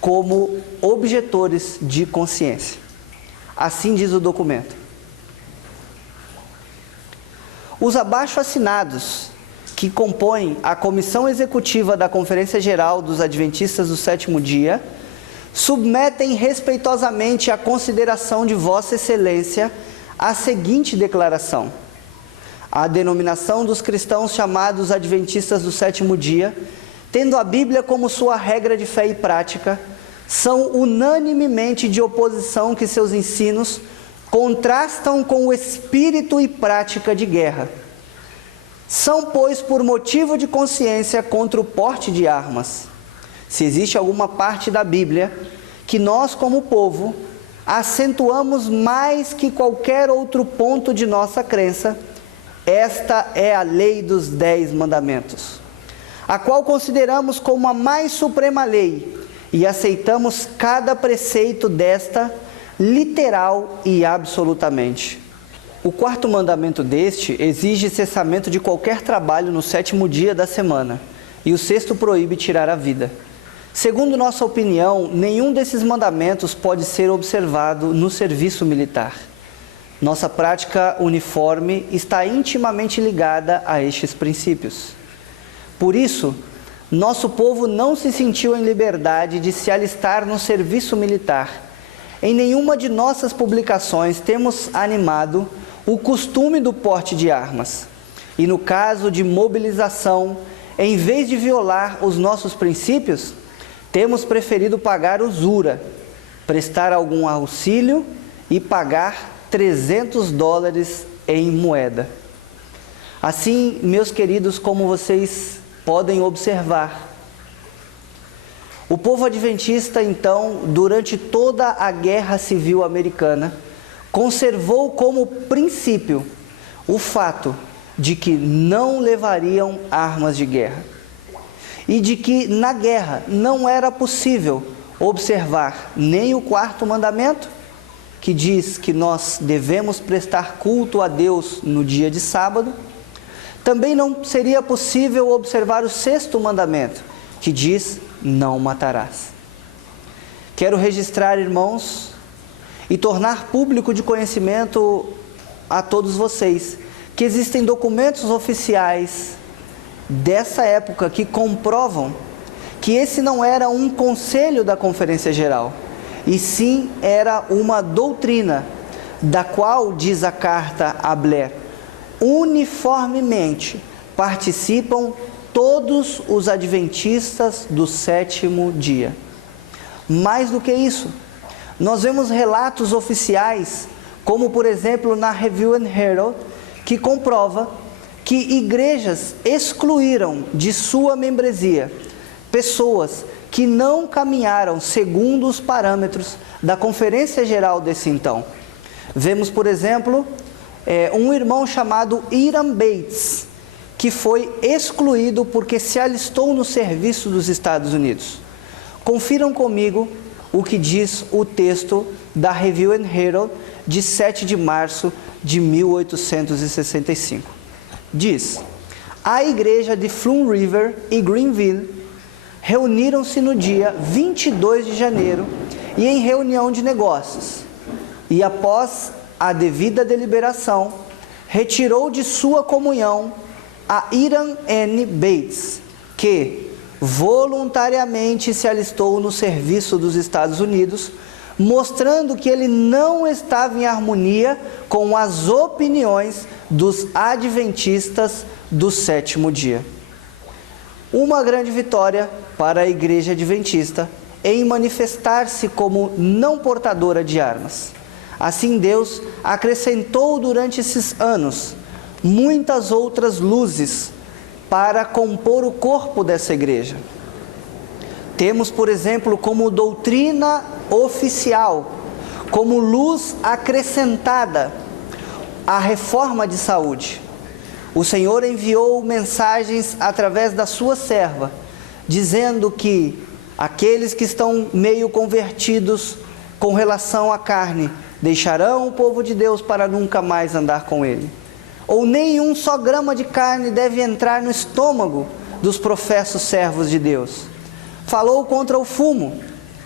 como objetores de consciência. Assim diz o documento. Os abaixo-assinados, que compõem a Comissão Executiva da Conferência Geral dos Adventistas do Sétimo Dia, submetem respeitosamente à consideração de Vossa Excelência a seguinte declaração: a denominação dos cristãos chamados Adventistas do Sétimo Dia, tendo a Bíblia como sua regra de fé e prática, são unanimemente de oposição que seus ensinos contrastam com o espírito e prática de guerra. São, pois, por motivo de consciência contra o porte de armas. Se existe alguma parte da Bíblia que nós, como povo, acentuamos mais que qualquer outro ponto de nossa crença, esta é a lei dos 10 mandamentos, a qual consideramos como a mais suprema lei e aceitamos cada preceito desta literal e absolutamente. O quarto mandamento deste exige cessamento de qualquer trabalho no 7º dia da semana, e o 6º proíbe tirar a vida. Segundo nossa opinião, nenhum desses mandamentos pode ser observado no serviço militar. Nossa prática uniforme está intimamente ligada a estes princípios. Por isso, nosso povo não se sentiu em liberdade de se alistar no serviço militar. Em nenhuma de nossas publicações temos animado o costume do porte de armas. E no caso de mobilização, em vez de violar os nossos princípios, temos preferido pagar usura, prestar algum auxílio e pagar $300 em moeda. Assim, meus queridos, como vocês podem observar, o povo adventista, então, durante toda a Guerra Civil Americana, conservou como princípio o fato de que não levariam armas de guerra e de que na guerra não era possível observar nem o 4º mandamento, que diz que nós devemos prestar culto a Deus no dia de sábado. Também não seria possível observar o 6º mandamento, que diz: não matarás. Quero registrar, irmãos, e tornar público de conhecimento a todos vocês, que existem documentos oficiais dessa época que comprovam que esse não era um conselho da Conferência Geral, e sim era uma doutrina, da qual, diz a carta a Blair, uniformemente participam todos os adventistas do 7º dia. Mais do que isso, nós vemos relatos oficiais, como por exemplo na Review and Herald, que comprova que igrejas excluíram de sua membresia pessoas que não caminharam segundo os parâmetros da Conferência Geral desse então. Vemos, por exemplo, um irmão chamado Hiram Bates, que foi excluído porque se alistou no serviço dos Estados Unidos. Confiram comigo o que diz o texto da Review and Herald de 7 de março de 1865. Diz: a igreja de Flum River e Greenville reuniram-se no dia 22 de janeiro e em reunião de negócios, e após a devida deliberação, retirou de sua comunhão a Hiram N. Bates, que voluntariamente se alistou no serviço dos Estados Unidos, mostrando que ele não estava em harmonia com as opiniões dos adventistas do 7º dia. Uma grande vitória para a igreja adventista em manifestar-se como não portadora de armas. Assim, Deus acrescentou durante esses anos muitas outras luzes para compor o corpo dessa igreja. Temos, por exemplo, como doutrina oficial, como luz acrescentada, a reforma de saúde. O Senhor enviou mensagens através da sua serva, dizendo que aqueles que estão meio convertidos com relação à carne, deixarão o povo de Deus para nunca mais andar com ele. Ou nenhum só grama de carne deve entrar no estômago dos professos servos de Deus. Falou contra o fumo,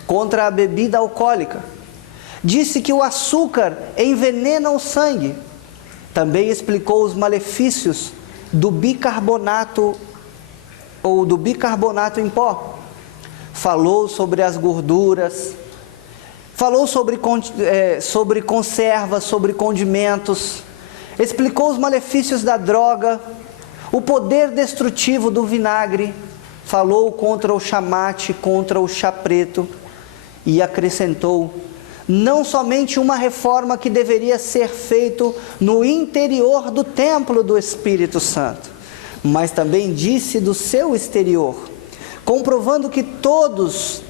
contra a bebida alcoólica. Disse que o açúcar envenena o sangue. Também explicou os malefícios do bicarbonato ou do bicarbonato em pó. Falou sobre as gorduras, falou sobre conservas, sobre condimentos, explicou os malefícios da droga, o poder destrutivo do vinagre, falou contra o chamate, contra o chá preto e acrescentou não somente uma reforma que deveria ser feita no interior do templo do Espírito Santo, mas também disse do seu exterior, comprovando que todos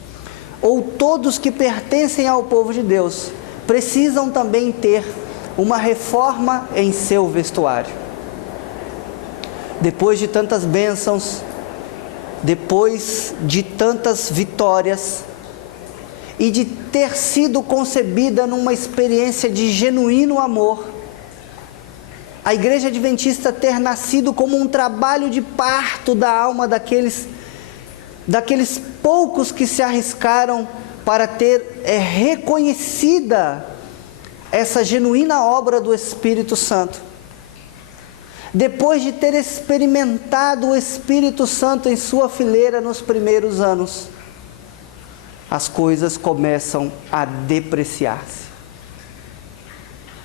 que pertencem ao povo de Deus precisam também ter uma reforma em seu vestuário. Depois de tantas bênçãos, depois de tantas vitórias e de ter sido concebida numa experiência de genuíno amor, a Igreja Adventista ter nascido como um trabalho de parto da alma daqueles poucos que se arriscaram para ter reconhecida essa genuína obra do Espírito Santo. Depois de ter experimentado o Espírito Santo em sua fileira nos primeiros anos, as coisas começam a depreciar-se.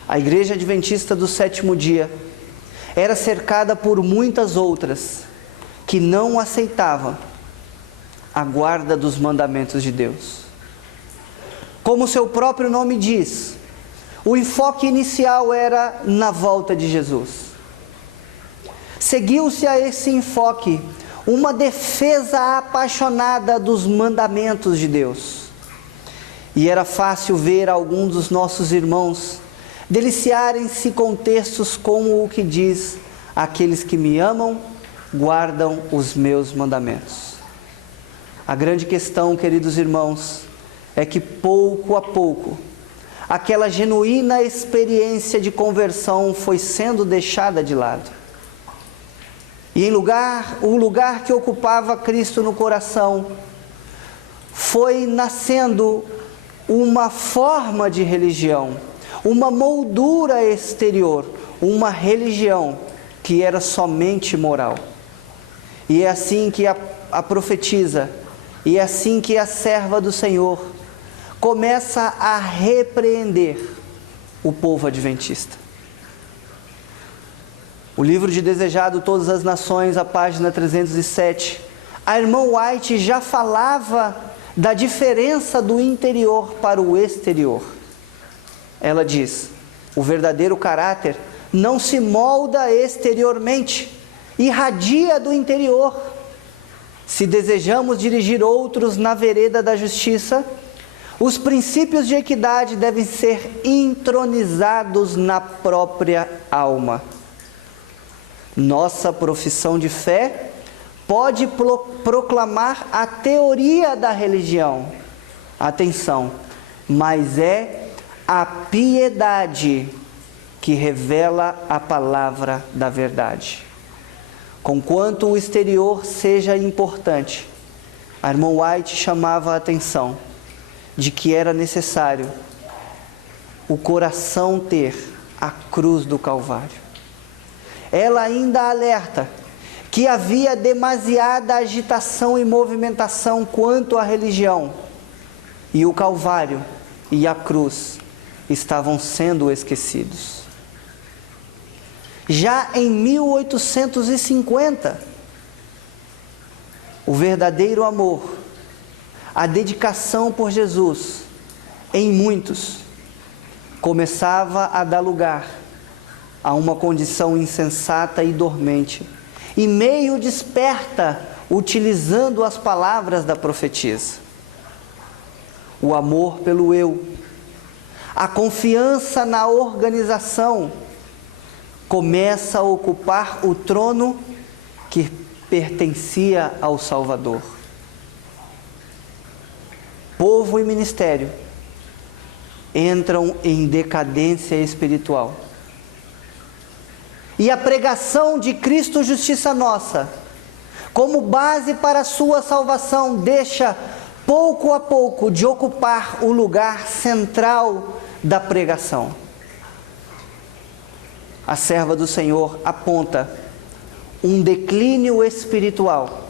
A Igreja Adventista do Sétimo Dia era cercada por muitas outras que não aceitavam a guarda dos mandamentos de Deus. Como seu próprio nome diz, o enfoque inicial era na volta de Jesus. Seguiu-se a esse enfoque uma defesa apaixonada dos mandamentos de Deus. E era fácil ver alguns dos nossos irmãos deliciarem-se com textos como o que diz: aqueles que me amam guardam os meus mandamentos. A grande questão, queridos irmãos, é que pouco a pouco, aquela genuína experiência de conversão foi sendo deixada de lado. E o lugar que ocupava Cristo no coração foi nascendo uma forma de religião, uma moldura exterior, uma religião que era somente moral. E é assim que a profetisa, e é assim que a serva do Senhor começa a repreender o povo adventista. O livro de Desejado Todas as Nações, a página 307, a irmã White já falava da diferença do interior para o exterior. Ela diz: o verdadeiro caráter não se molda exteriormente, irradia do interior. Se desejamos dirigir outros na vereda da justiça, os princípios de equidade devem ser entronizados na própria alma. Nossa profissão de fé pode proclamar a teoria da religião, atenção, mas é a piedade que revela a palavra da verdade. Conquanto o exterior seja importante, a irmã White chamava a atenção de que era necessário o coração ter a cruz do Calvário. Ela ainda alerta que havia demasiada agitação e movimentação quanto à religião, e o Calvário e a cruz estavam sendo esquecidos. Já em 1850, o verdadeiro amor, a dedicação por Jesus, em muitos, começava a dar lugar a uma condição insensata e dormente, e meio desperta, utilizando as palavras da profetisa. O amor pelo eu, a confiança na organização, começa a ocupar o trono que pertencia ao Salvador. povo e ministério entram em decadência espiritual. E a pregação de Cristo, justiça nossa, como base para a sua salvação, deixa pouco a pouco de ocupar o lugar central da pregação. A serva do Senhor aponta um declínio espiritual.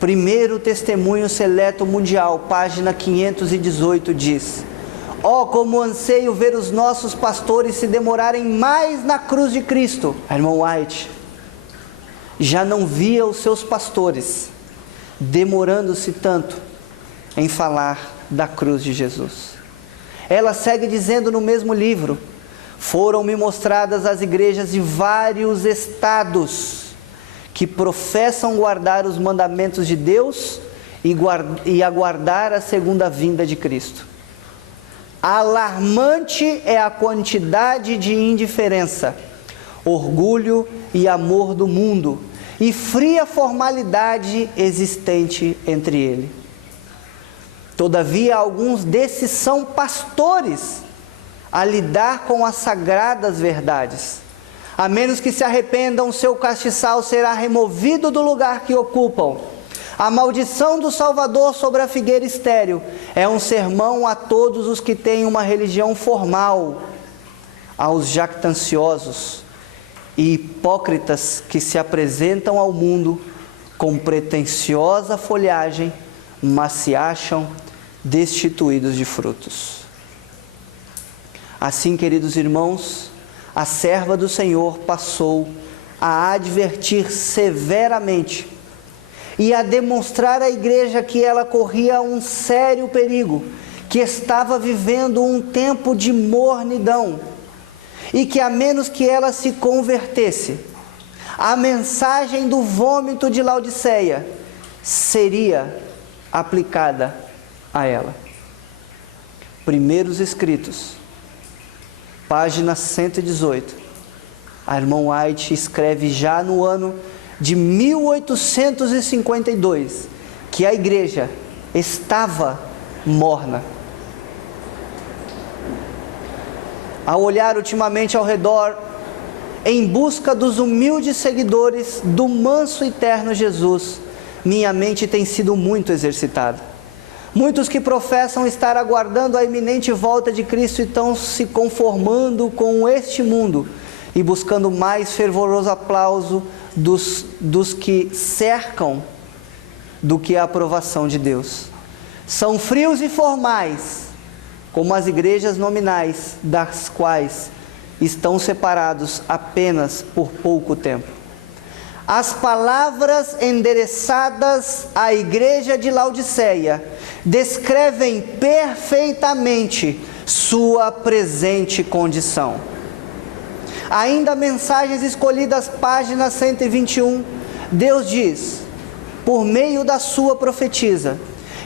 Primeiro Testemunho Seleto Mundial, página 518, diz: ó, como anseio ver os nossos pastores se demorarem mais na cruz de Cristo. A irmã White já não via os seus pastores demorando-se tanto em falar da cruz de Jesus. Ela segue dizendo no mesmo livro: foram-me mostradas as igrejas de vários estados que professam guardar os mandamentos de Deus e aguardar a segunda vinda de Cristo. Alarmante é a quantidade de indiferença, orgulho e amor do mundo e fria formalidade existente entre ele. Todavia, alguns desses são pastores a lidar com as sagradas verdades. A menos que se arrependam, seu castiçal será removido do lugar que ocupam. A maldição do Salvador sobre a figueira estéril é um sermão a todos os que têm uma religião formal, aos jactanciosos e hipócritas que se apresentam ao mundo com pretensiosa folhagem, mas se acham destituídos de frutos. Assim, queridos irmãos, a serva do Senhor passou a advertir severamente e a demonstrar à igreja que ela corria um sério perigo, que estava vivendo um tempo de mornidão e que, a menos que ela se convertesse, a mensagem do vômito de Laodiceia seria aplicada a ela. Primeiros Escritos, página 118, a irmã White escreve já no ano de 1852 que a igreja estava morna. Ao olhar ultimamente ao redor, em busca dos humildes seguidores do manso e eterno Jesus, minha mente tem sido muito exercitada. Muitos que professam estar aguardando a iminente volta de Cristo estão se conformando com este mundo e buscando mais fervoroso aplauso dos que cercam do que a aprovação de Deus. São frios e formais, como as igrejas nominais, das quais estão separados apenas por pouco tempo. As palavras endereçadas à igreja de Laodiceia descrevem perfeitamente sua presente condição. Ainda Mensagens Escolhidas, página 121, Deus diz, por meio da sua profetisa,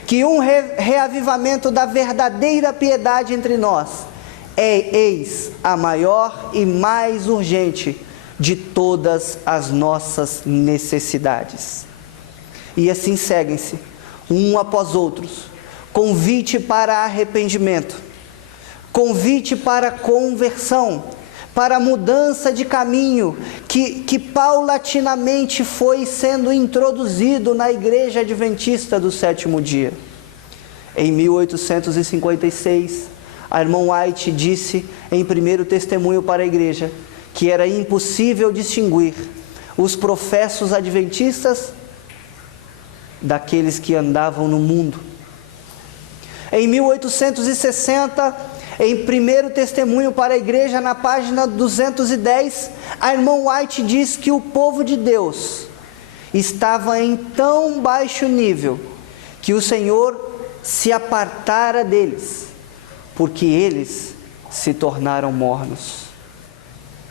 que um reavivamento da verdadeira piedade entre nós eis a maior e mais urgente de todas as nossas necessidades. E assim seguem-se, um após outros, convite para arrependimento, convite para conversão, para mudança de caminho, que paulatinamente foi sendo introduzido na Igreja Adventista do Sétimo Dia. Em 1856, a irmã White disse em primeiro testemunho para a igreja que era impossível distinguir os professos adventistas daqueles que andavam no mundo. Em 1860, em primeiro testemunho para a igreja, na página 210, a irmã White diz que o povo de Deus estava em tão baixo nível que o Senhor se apartara deles, porque eles se tornaram mornos.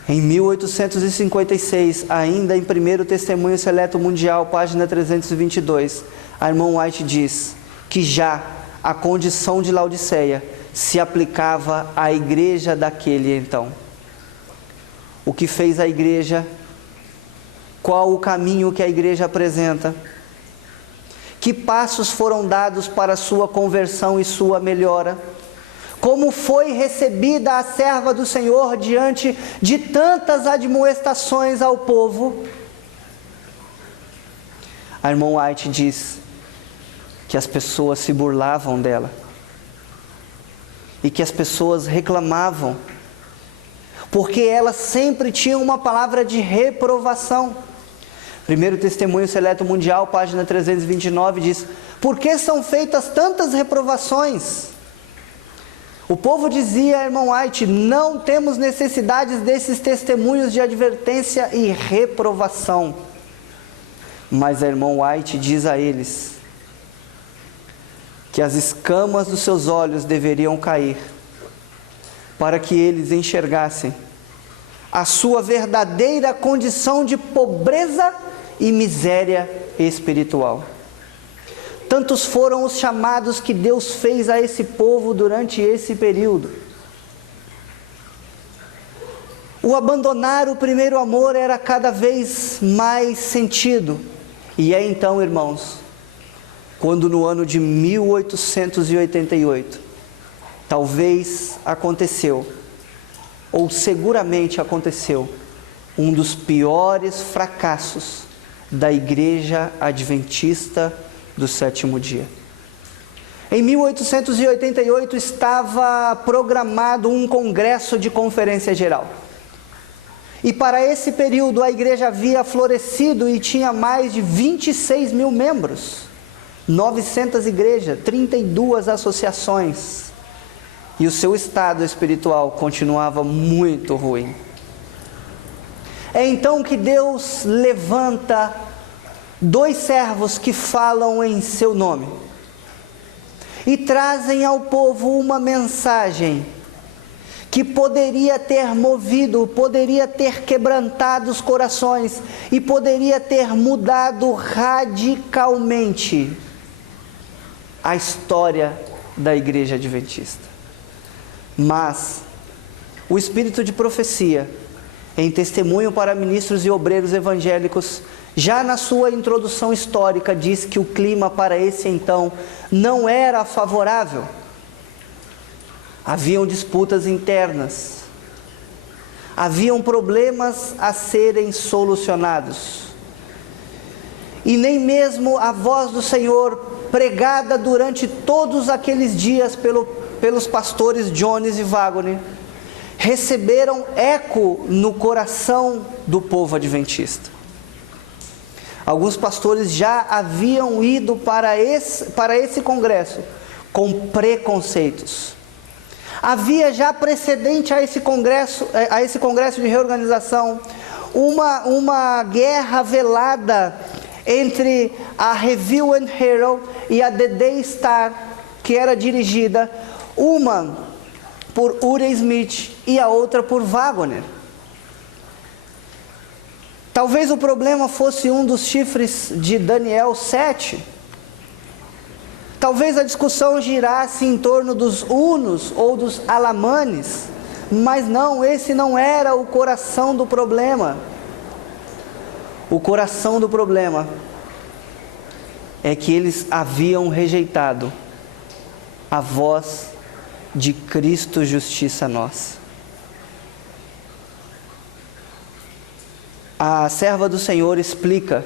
Em 1856, ainda em primeiro Testemunho Seleto Mundial, página 322, a irmã White diz que já a condição de Laodiceia se aplicava à igreja daquele então. O que fez a igreja? Qual o caminho que a igreja apresenta? Que passos foram dados para sua conversão e sua melhora? Como foi recebida a serva do Senhor diante de tantas admoestações ao povo? A irmã White diz que as pessoas se burlavam dela e que as pessoas reclamavam, porque ela sempre tinha uma palavra de reprovação. Primeiro Testemunho Seleto Mundial, página 329, diz: por que são feitas tantas reprovações? O povo dizia a irmã White: não temos necessidades desses testemunhos de advertência e reprovação. Mas a irmã White diz a eles que as escamas dos seus olhos deveriam cair, para que eles enxergassem a sua verdadeira condição de pobreza e miséria espiritual. Tantos foram os chamados que Deus fez a esse povo durante esse período. O abandonar o primeiro amor era cada vez mais sentido. E é então, irmãos, quando no ano de 1888, talvez aconteceu, ou seguramente aconteceu, um dos piores fracassos da Igreja Adventista do Sétimo Dia. Em 1888 estava programado um congresso de conferência geral. E para esse período a igreja havia florescido e tinha mais de 26 mil membros, 900 igrejas, 32 associações. E o seu estado espiritual continuava muito ruim. É então que Deus levanta 2 servos que falam em seu nome e trazem ao povo uma mensagem que poderia ter movido, poderia ter quebrantado os corações e poderia ter mudado radicalmente a história da Igreja Adventista. Mas o espírito de profecia, em Testemunho para Ministros e Obreiros Evangélicos, já na sua introdução histórica, diz que o clima para esse então não era favorável. Haviam disputas internas, haviam problemas a serem solucionados. E nem mesmo a voz do Senhor, pregada durante todos aqueles dias pelos pastores Jones e Wagner, receberam eco no coração do povo adventista. Alguns pastores já haviam ido para esse congresso com preconceitos. Havia já precedente a esse congresso de reorganização, uma guerra velada entre a Review and Herald e a The Day Star, que era dirigida, uma por Uriah Smith e a outra por Wagner. Talvez o problema fosse um dos chifres de Daniel 7. Talvez a discussão girasse em torno dos Unos ou dos Alamanes, mas não, esse não era o coração do problema. O coração do problema é que eles haviam rejeitado a voz de Cristo Justiça Nossa. A serva do Senhor explica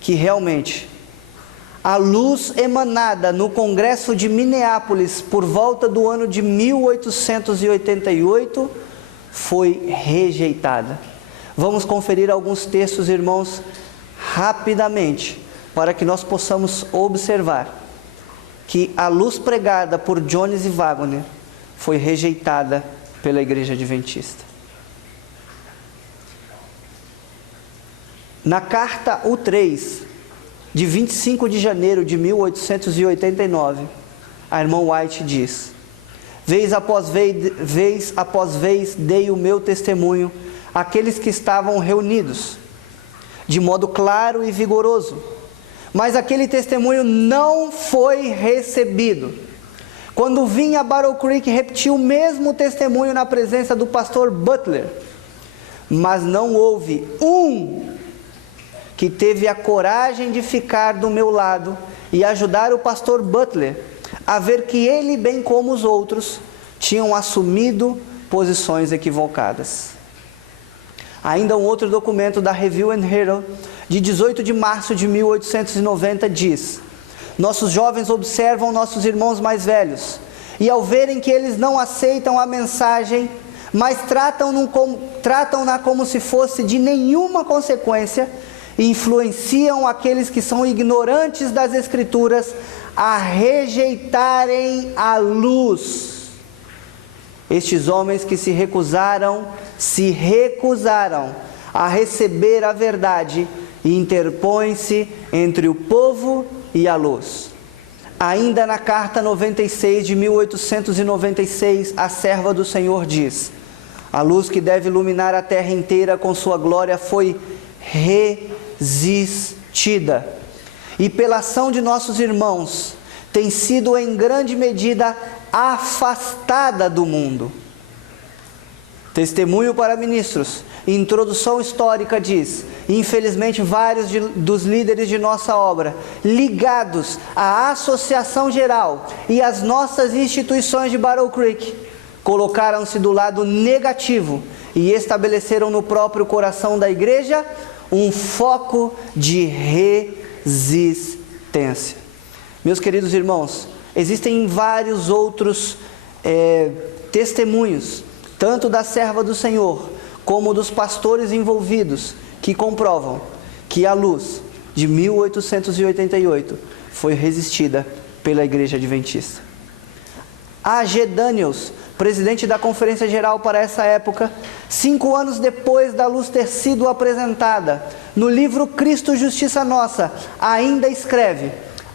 que realmente a luz emanada no Congresso de Minneapolis por volta do ano de 1888 foi rejeitada. Vamos conferir alguns textos, irmãos, rapidamente, para que nós possamos observar que a luz pregada por Jones e Wagner foi rejeitada pela Igreja Adventista. Na carta U3, de 25 de janeiro de 1889, a irmã White diz: vez após vez dei o meu testemunho àqueles que estavam reunidos, de modo claro e vigoroso, mas aquele testemunho não foi recebido. Quando vim a Battle Creek, repeti o mesmo testemunho na presença do pastor Butler, mas não houve um que teve a coragem de ficar do meu lado e ajudar o pastor Butler a ver que ele, bem como os outros, tinham assumido posições equivocadas. Ainda um outro documento da Review and Herald, de 18 de março de 1890, diz: nossos jovens observam nossos irmãos mais velhos, e ao verem que eles não aceitam a mensagem, mas tratam-na como se fosse de nenhuma consequência, influenciam aqueles que são ignorantes das Escrituras a rejeitarem a luz. Estes homens que se recusaram a receber a verdade e interpõem-se entre o povo e a luz. Ainda na carta 96 de 1896, a serva do Senhor diz: a luz que deve iluminar a terra inteira com sua glória foi resistida, e pela ação de nossos irmãos tem sido em grande medida afastada do mundo. Testemunho para ministros, introdução histórica diz: infelizmente vários dos líderes de nossa obra, ligados à Associação Geral e às nossas instituições de Battle Creek, colocaram-se do lado negativo e estabeleceram no próprio coração da igreja um foco de resistência. Meus queridos irmãos, existem vários outros testemunhos, tanto da serva do Senhor, como dos pastores envolvidos, que comprovam que a luz de 1888 foi resistida pela Igreja Adventista. A G. Daniels, presidente da Conferência Geral para essa época, 5 anos depois da luz ter sido apresentada, no livro Cristo Justiça Nossa, ainda escreve: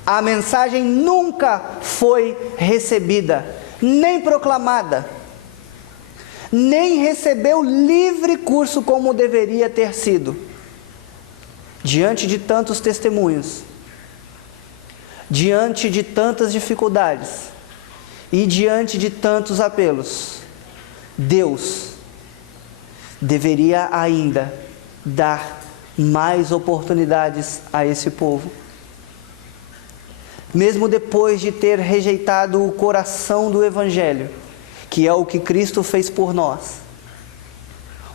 a mensagem nunca foi recebida, nem proclamada, nem recebeu livre curso como deveria ter sido. Diante de tantos testemunhos, diante de tantas dificuldades e diante de tantos apelos, Deus deveria ainda dar mais oportunidades a esse povo. Mesmo depois de ter rejeitado o coração do Evangelho, que é o que Cristo fez por nós,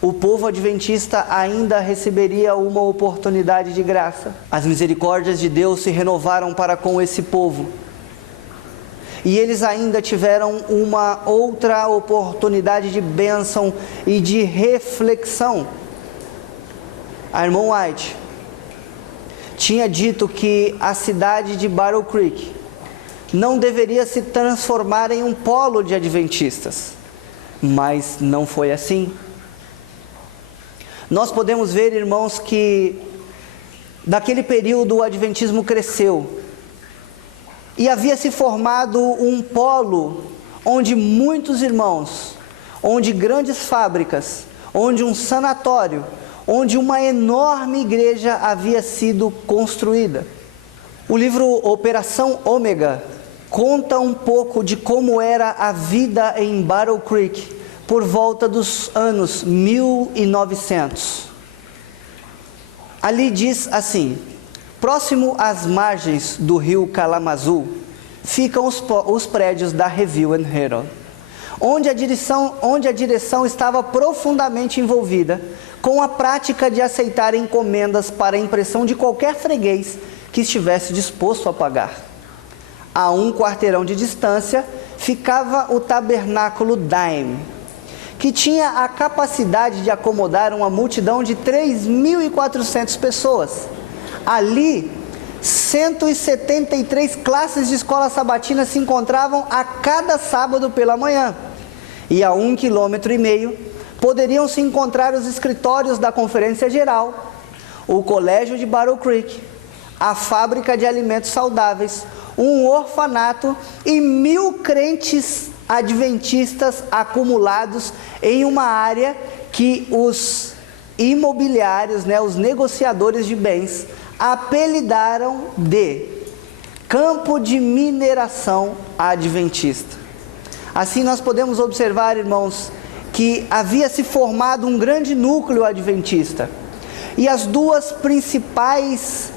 o povo adventista ainda receberia uma oportunidade de graça. As misericórdias de Deus se renovaram para com esse povo, e eles ainda tiveram uma outra oportunidade de bênção e de reflexão. A irmã White tinha dito que a cidade de Battle Creek não deveria se transformar em um polo de adventistas, mas não foi assim. Nós podemos ver, irmãos, que naquele período o adventismo cresceu e havia se formado um polo onde muitos irmãos, onde grandes fábricas, onde um sanatório, onde uma enorme igreja havia sido construída. O livro Operação Ômega conta um pouco de como era a vida em Battle Creek por volta dos anos 1900. Ali diz assim: próximo às margens do rio Kalamazoo ficam os prédios da Review and Herald, onde a direção estava profundamente envolvida com a prática de aceitar encomendas para a impressão de qualquer freguês que estivesse disposto a pagar. A 1 quarteirão de distância ficava o tabernáculo Dime, que tinha a capacidade de acomodar uma multidão de 3.400 pessoas. Ali, 173 classes de escola sabatina se encontravam a cada sábado pela manhã. E a 1,5 km poderiam se encontrar os escritórios da Conferência Geral, o Colégio de Battle Creek, a fábrica de alimentos saudáveis, um orfanato e 1.000 crentes adventistas acumulados em uma área que os imobiliários, os negociadores de bens, apelidaram de campo de mineração adventista. Assim nós podemos observar, irmãos, que havia se formado um grande núcleo adventista. E as duas principais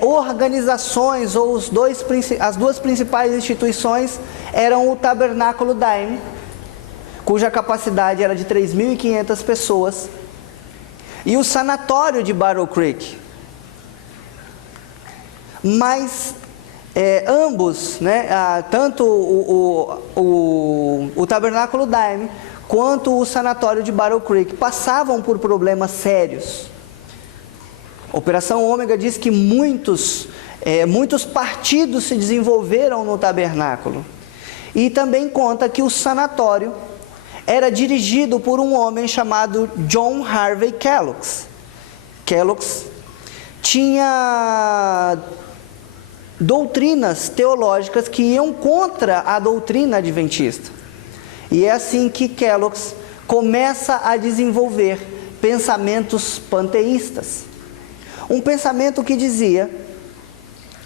organizações, ou as duas principais instituições, eram o Tabernáculo Daim, cuja capacidade era de 3.500 pessoas, e o sanatório de Battle Creek. Mas ambos, tanto o Tabernáculo Daim quanto o sanatório de Battle Creek, passavam por problemas sérios. A Operação Ômega diz que muitos partidos se desenvolveram no tabernáculo. E também conta que o sanatório era dirigido por um homem chamado John Harvey Kellogg. Kellogg tinha doutrinas teológicas que iam contra a doutrina adventista. E é assim que Kellogg começa a desenvolver pensamentos panteístas. Um pensamento que dizia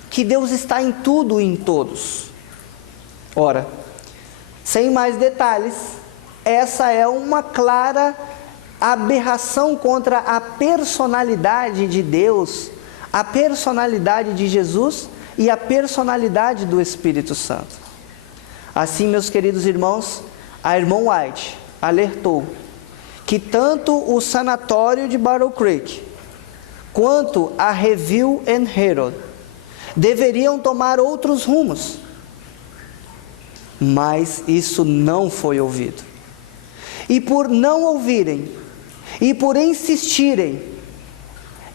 que Deus está em tudo e em todos. Ora, sem mais detalhes, essa é uma clara aberração contra a personalidade de Deus, a personalidade de Jesus e a personalidade do Espírito Santo. Assim, meus queridos irmãos, a irmã White alertou que tanto o sanatório de Battle Creek quanto a Review and Herald deveriam tomar outros rumos. Mas isso não foi ouvido. E por não ouvirem, e por insistirem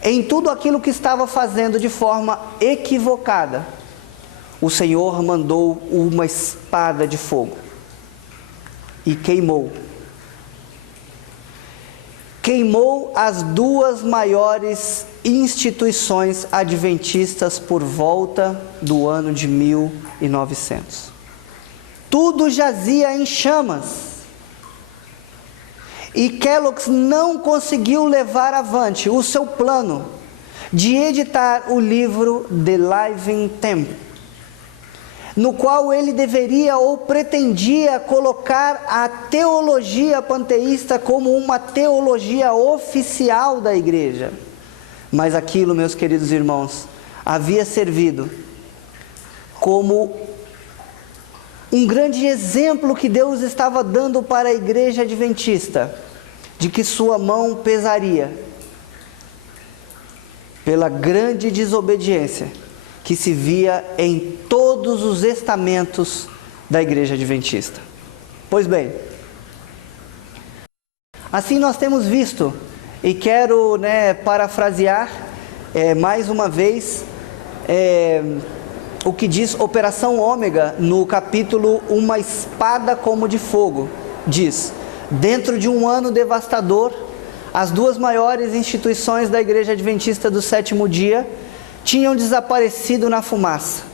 em tudo aquilo que estava fazendo de forma equivocada, o Senhor mandou uma espada de fogo e queimou as duas maiores instituições adventistas por volta do ano de 1900. Tudo jazia em chamas. E Kellogg não conseguiu levar avante o seu plano de editar o livro The Living Temple, no qual ele deveria ou pretendia colocar a teologia panteísta como uma teologia oficial da igreja. Mas aquilo, meus queridos irmãos, havia servido como um grande exemplo que Deus estava dando para a igreja adventista, de que sua mão pesaria pela grande desobediência que se via em todos os estamentos da igreja adventista. Pois bem, assim nós temos visto, e quero parafrasear mais uma vez o que diz Operação Ômega no capítulo Uma Espada como de Fogo. Diz: dentro de um ano devastador, as duas maiores instituições da Igreja Adventista do Sétimo Dia tinham desaparecido na fumaça.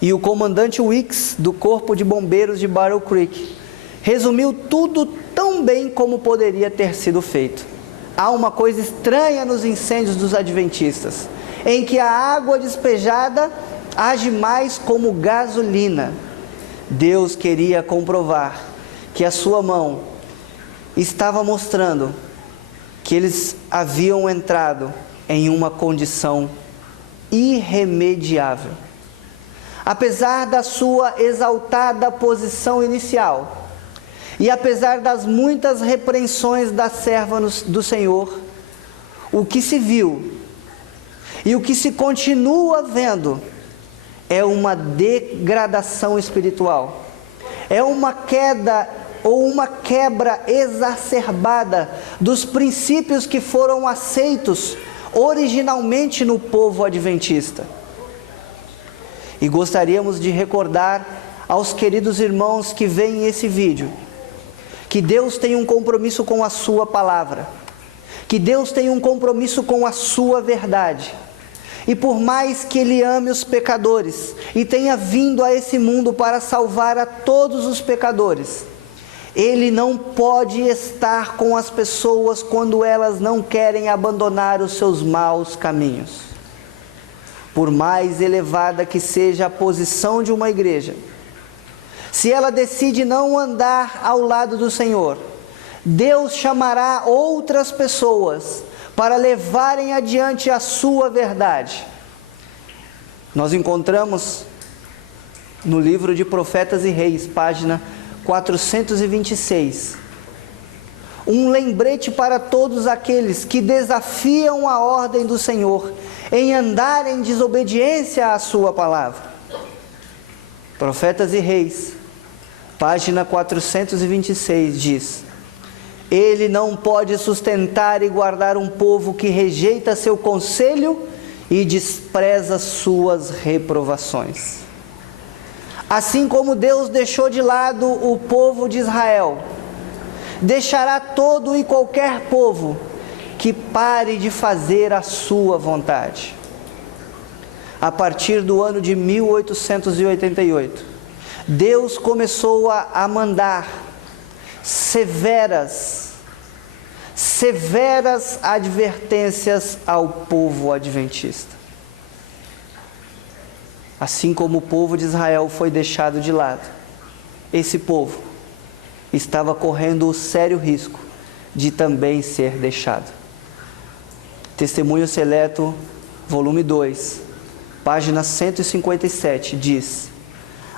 E o comandante Weeks, do Corpo de Bombeiros de Battle Creek, resumiu tudo tão bem como poderia ter sido feito. Há uma coisa estranha nos incêndios dos adventistas, em que a água despejada age mais como gasolina. Deus queria comprovar que a sua mão estava mostrando que eles haviam entrado em uma condição irremediável. Apesar da sua exaltada posição inicial, e apesar das muitas repreensões da serva do Senhor, o que se viu e o que se continua vendo é uma degradação espiritual, é uma queda ou uma quebra exacerbada dos princípios que foram aceitos originalmente no povo adventista. E gostaríamos de recordar aos queridos irmãos que veem esse vídeo, que Deus tem um compromisso com a sua palavra, que Deus tem um compromisso com a sua verdade. E por mais que Ele ame os pecadores e tenha vindo a esse mundo para salvar a todos os pecadores, Ele não pode estar com as pessoas quando elas não querem abandonar os seus maus caminhos. Por mais elevada que seja a posição de uma igreja, se ela decide não andar ao lado do Senhor, Deus chamará outras pessoas para levarem adiante a sua verdade. Nós encontramos no livro de Profetas e Reis, página 426, um lembrete para todos aqueles que desafiam a ordem do Senhor em andar em desobediência à sua palavra. Profetas e Reis, página 426 diz: Ele não pode sustentar e guardar um povo que rejeita seu conselho e despreza suas reprovações. Assim como Deus deixou de lado o povo de Israel, deixará todo e qualquer povo que pare de fazer a sua vontade. A partir do ano de 1888, Deus começou a mandar severas advertências ao povo adventista. Assim como o povo de Israel foi deixado de lado, esse povo estava correndo o sério risco de também ser deixado. Testemunho Seleto, volume 2, página 157, diz: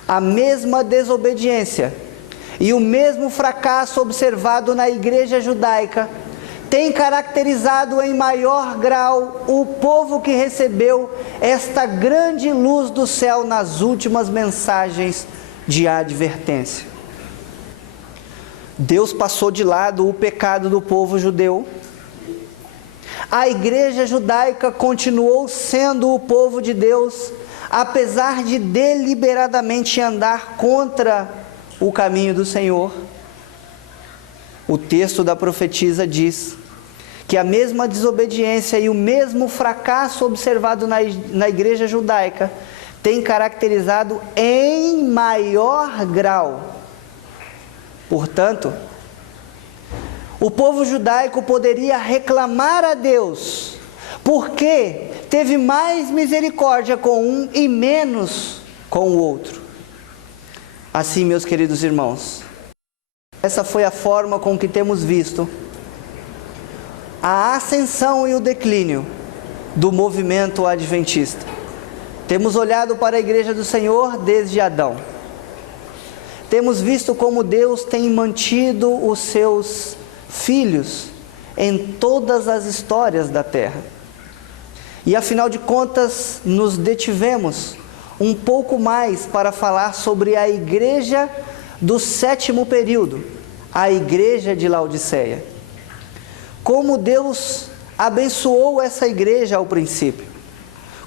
a mesma desobediência e o mesmo fracasso observado na igreja judaica tem caracterizado em maior grau o povo que recebeu esta grande luz do céu nas últimas mensagens de advertência. Deus passou de lado o pecado do povo judeu. A igreja judaica continuou sendo o povo de Deus, apesar de deliberadamente andar contra o caminho do Senhor. O texto da profetisa diz que a mesma desobediência e o mesmo fracasso observado na igreja judaica tem caracterizado em maior grau. Portanto, o povo judaico poderia reclamar a Deus, porque teve mais misericórdia com um e menos com o outro. Assim, meus queridos irmãos, essa foi a forma com que temos visto a ascensão e o declínio do movimento adventista. Temos olhado para a igreja do Senhor desde Adão. Temos visto como Deus tem mantido os seus filhos em todas as histórias da terra. E afinal de contas, nos detivemos um pouco mais para falar sobre a igreja do sétimo período, a igreja de Laodiceia. Como Deus abençoou essa igreja ao princípio,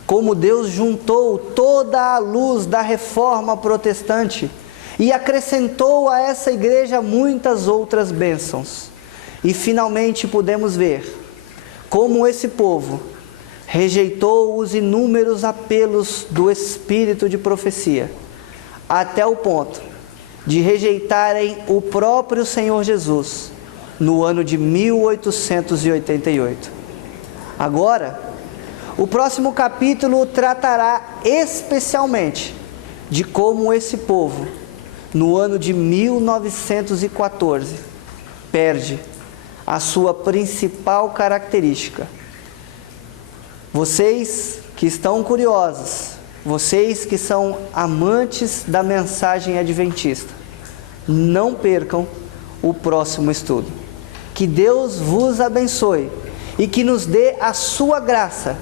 como Deus juntou toda a luz da reforma protestante e acrescentou a essa igreja muitas outras bênçãos. E finalmente pudemos ver como esse povo rejeitou os inúmeros apelos do Espírito de profecia, até o ponto de rejeitarem o próprio Senhor Jesus no ano de 1888. Agora, o próximo capítulo tratará especialmente de como esse povo, no ano de 1914, perde a sua principal característica. Vocês que estão curiosos, vocês que são amantes da mensagem adventista, não percam o próximo estudo. Que Deus vos abençoe e que nos dê a sua graça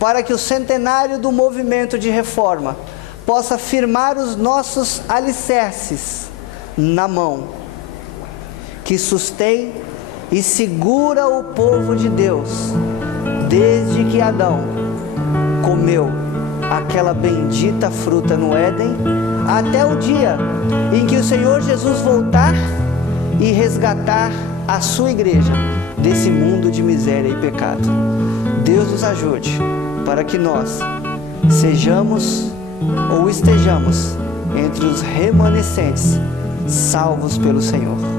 para que o centenário do movimento de reforma possa firmar os nossos alicerces na mão que sustém e segura o povo de Deus desde que Adão comeu aquela bendita fruta no Éden, até o dia em que o Senhor Jesus voltar e resgatar a sua igreja desse mundo de miséria e pecado. Deus nos ajude para que nós sejamos ou estejamos entre os remanescentes salvos pelo Senhor.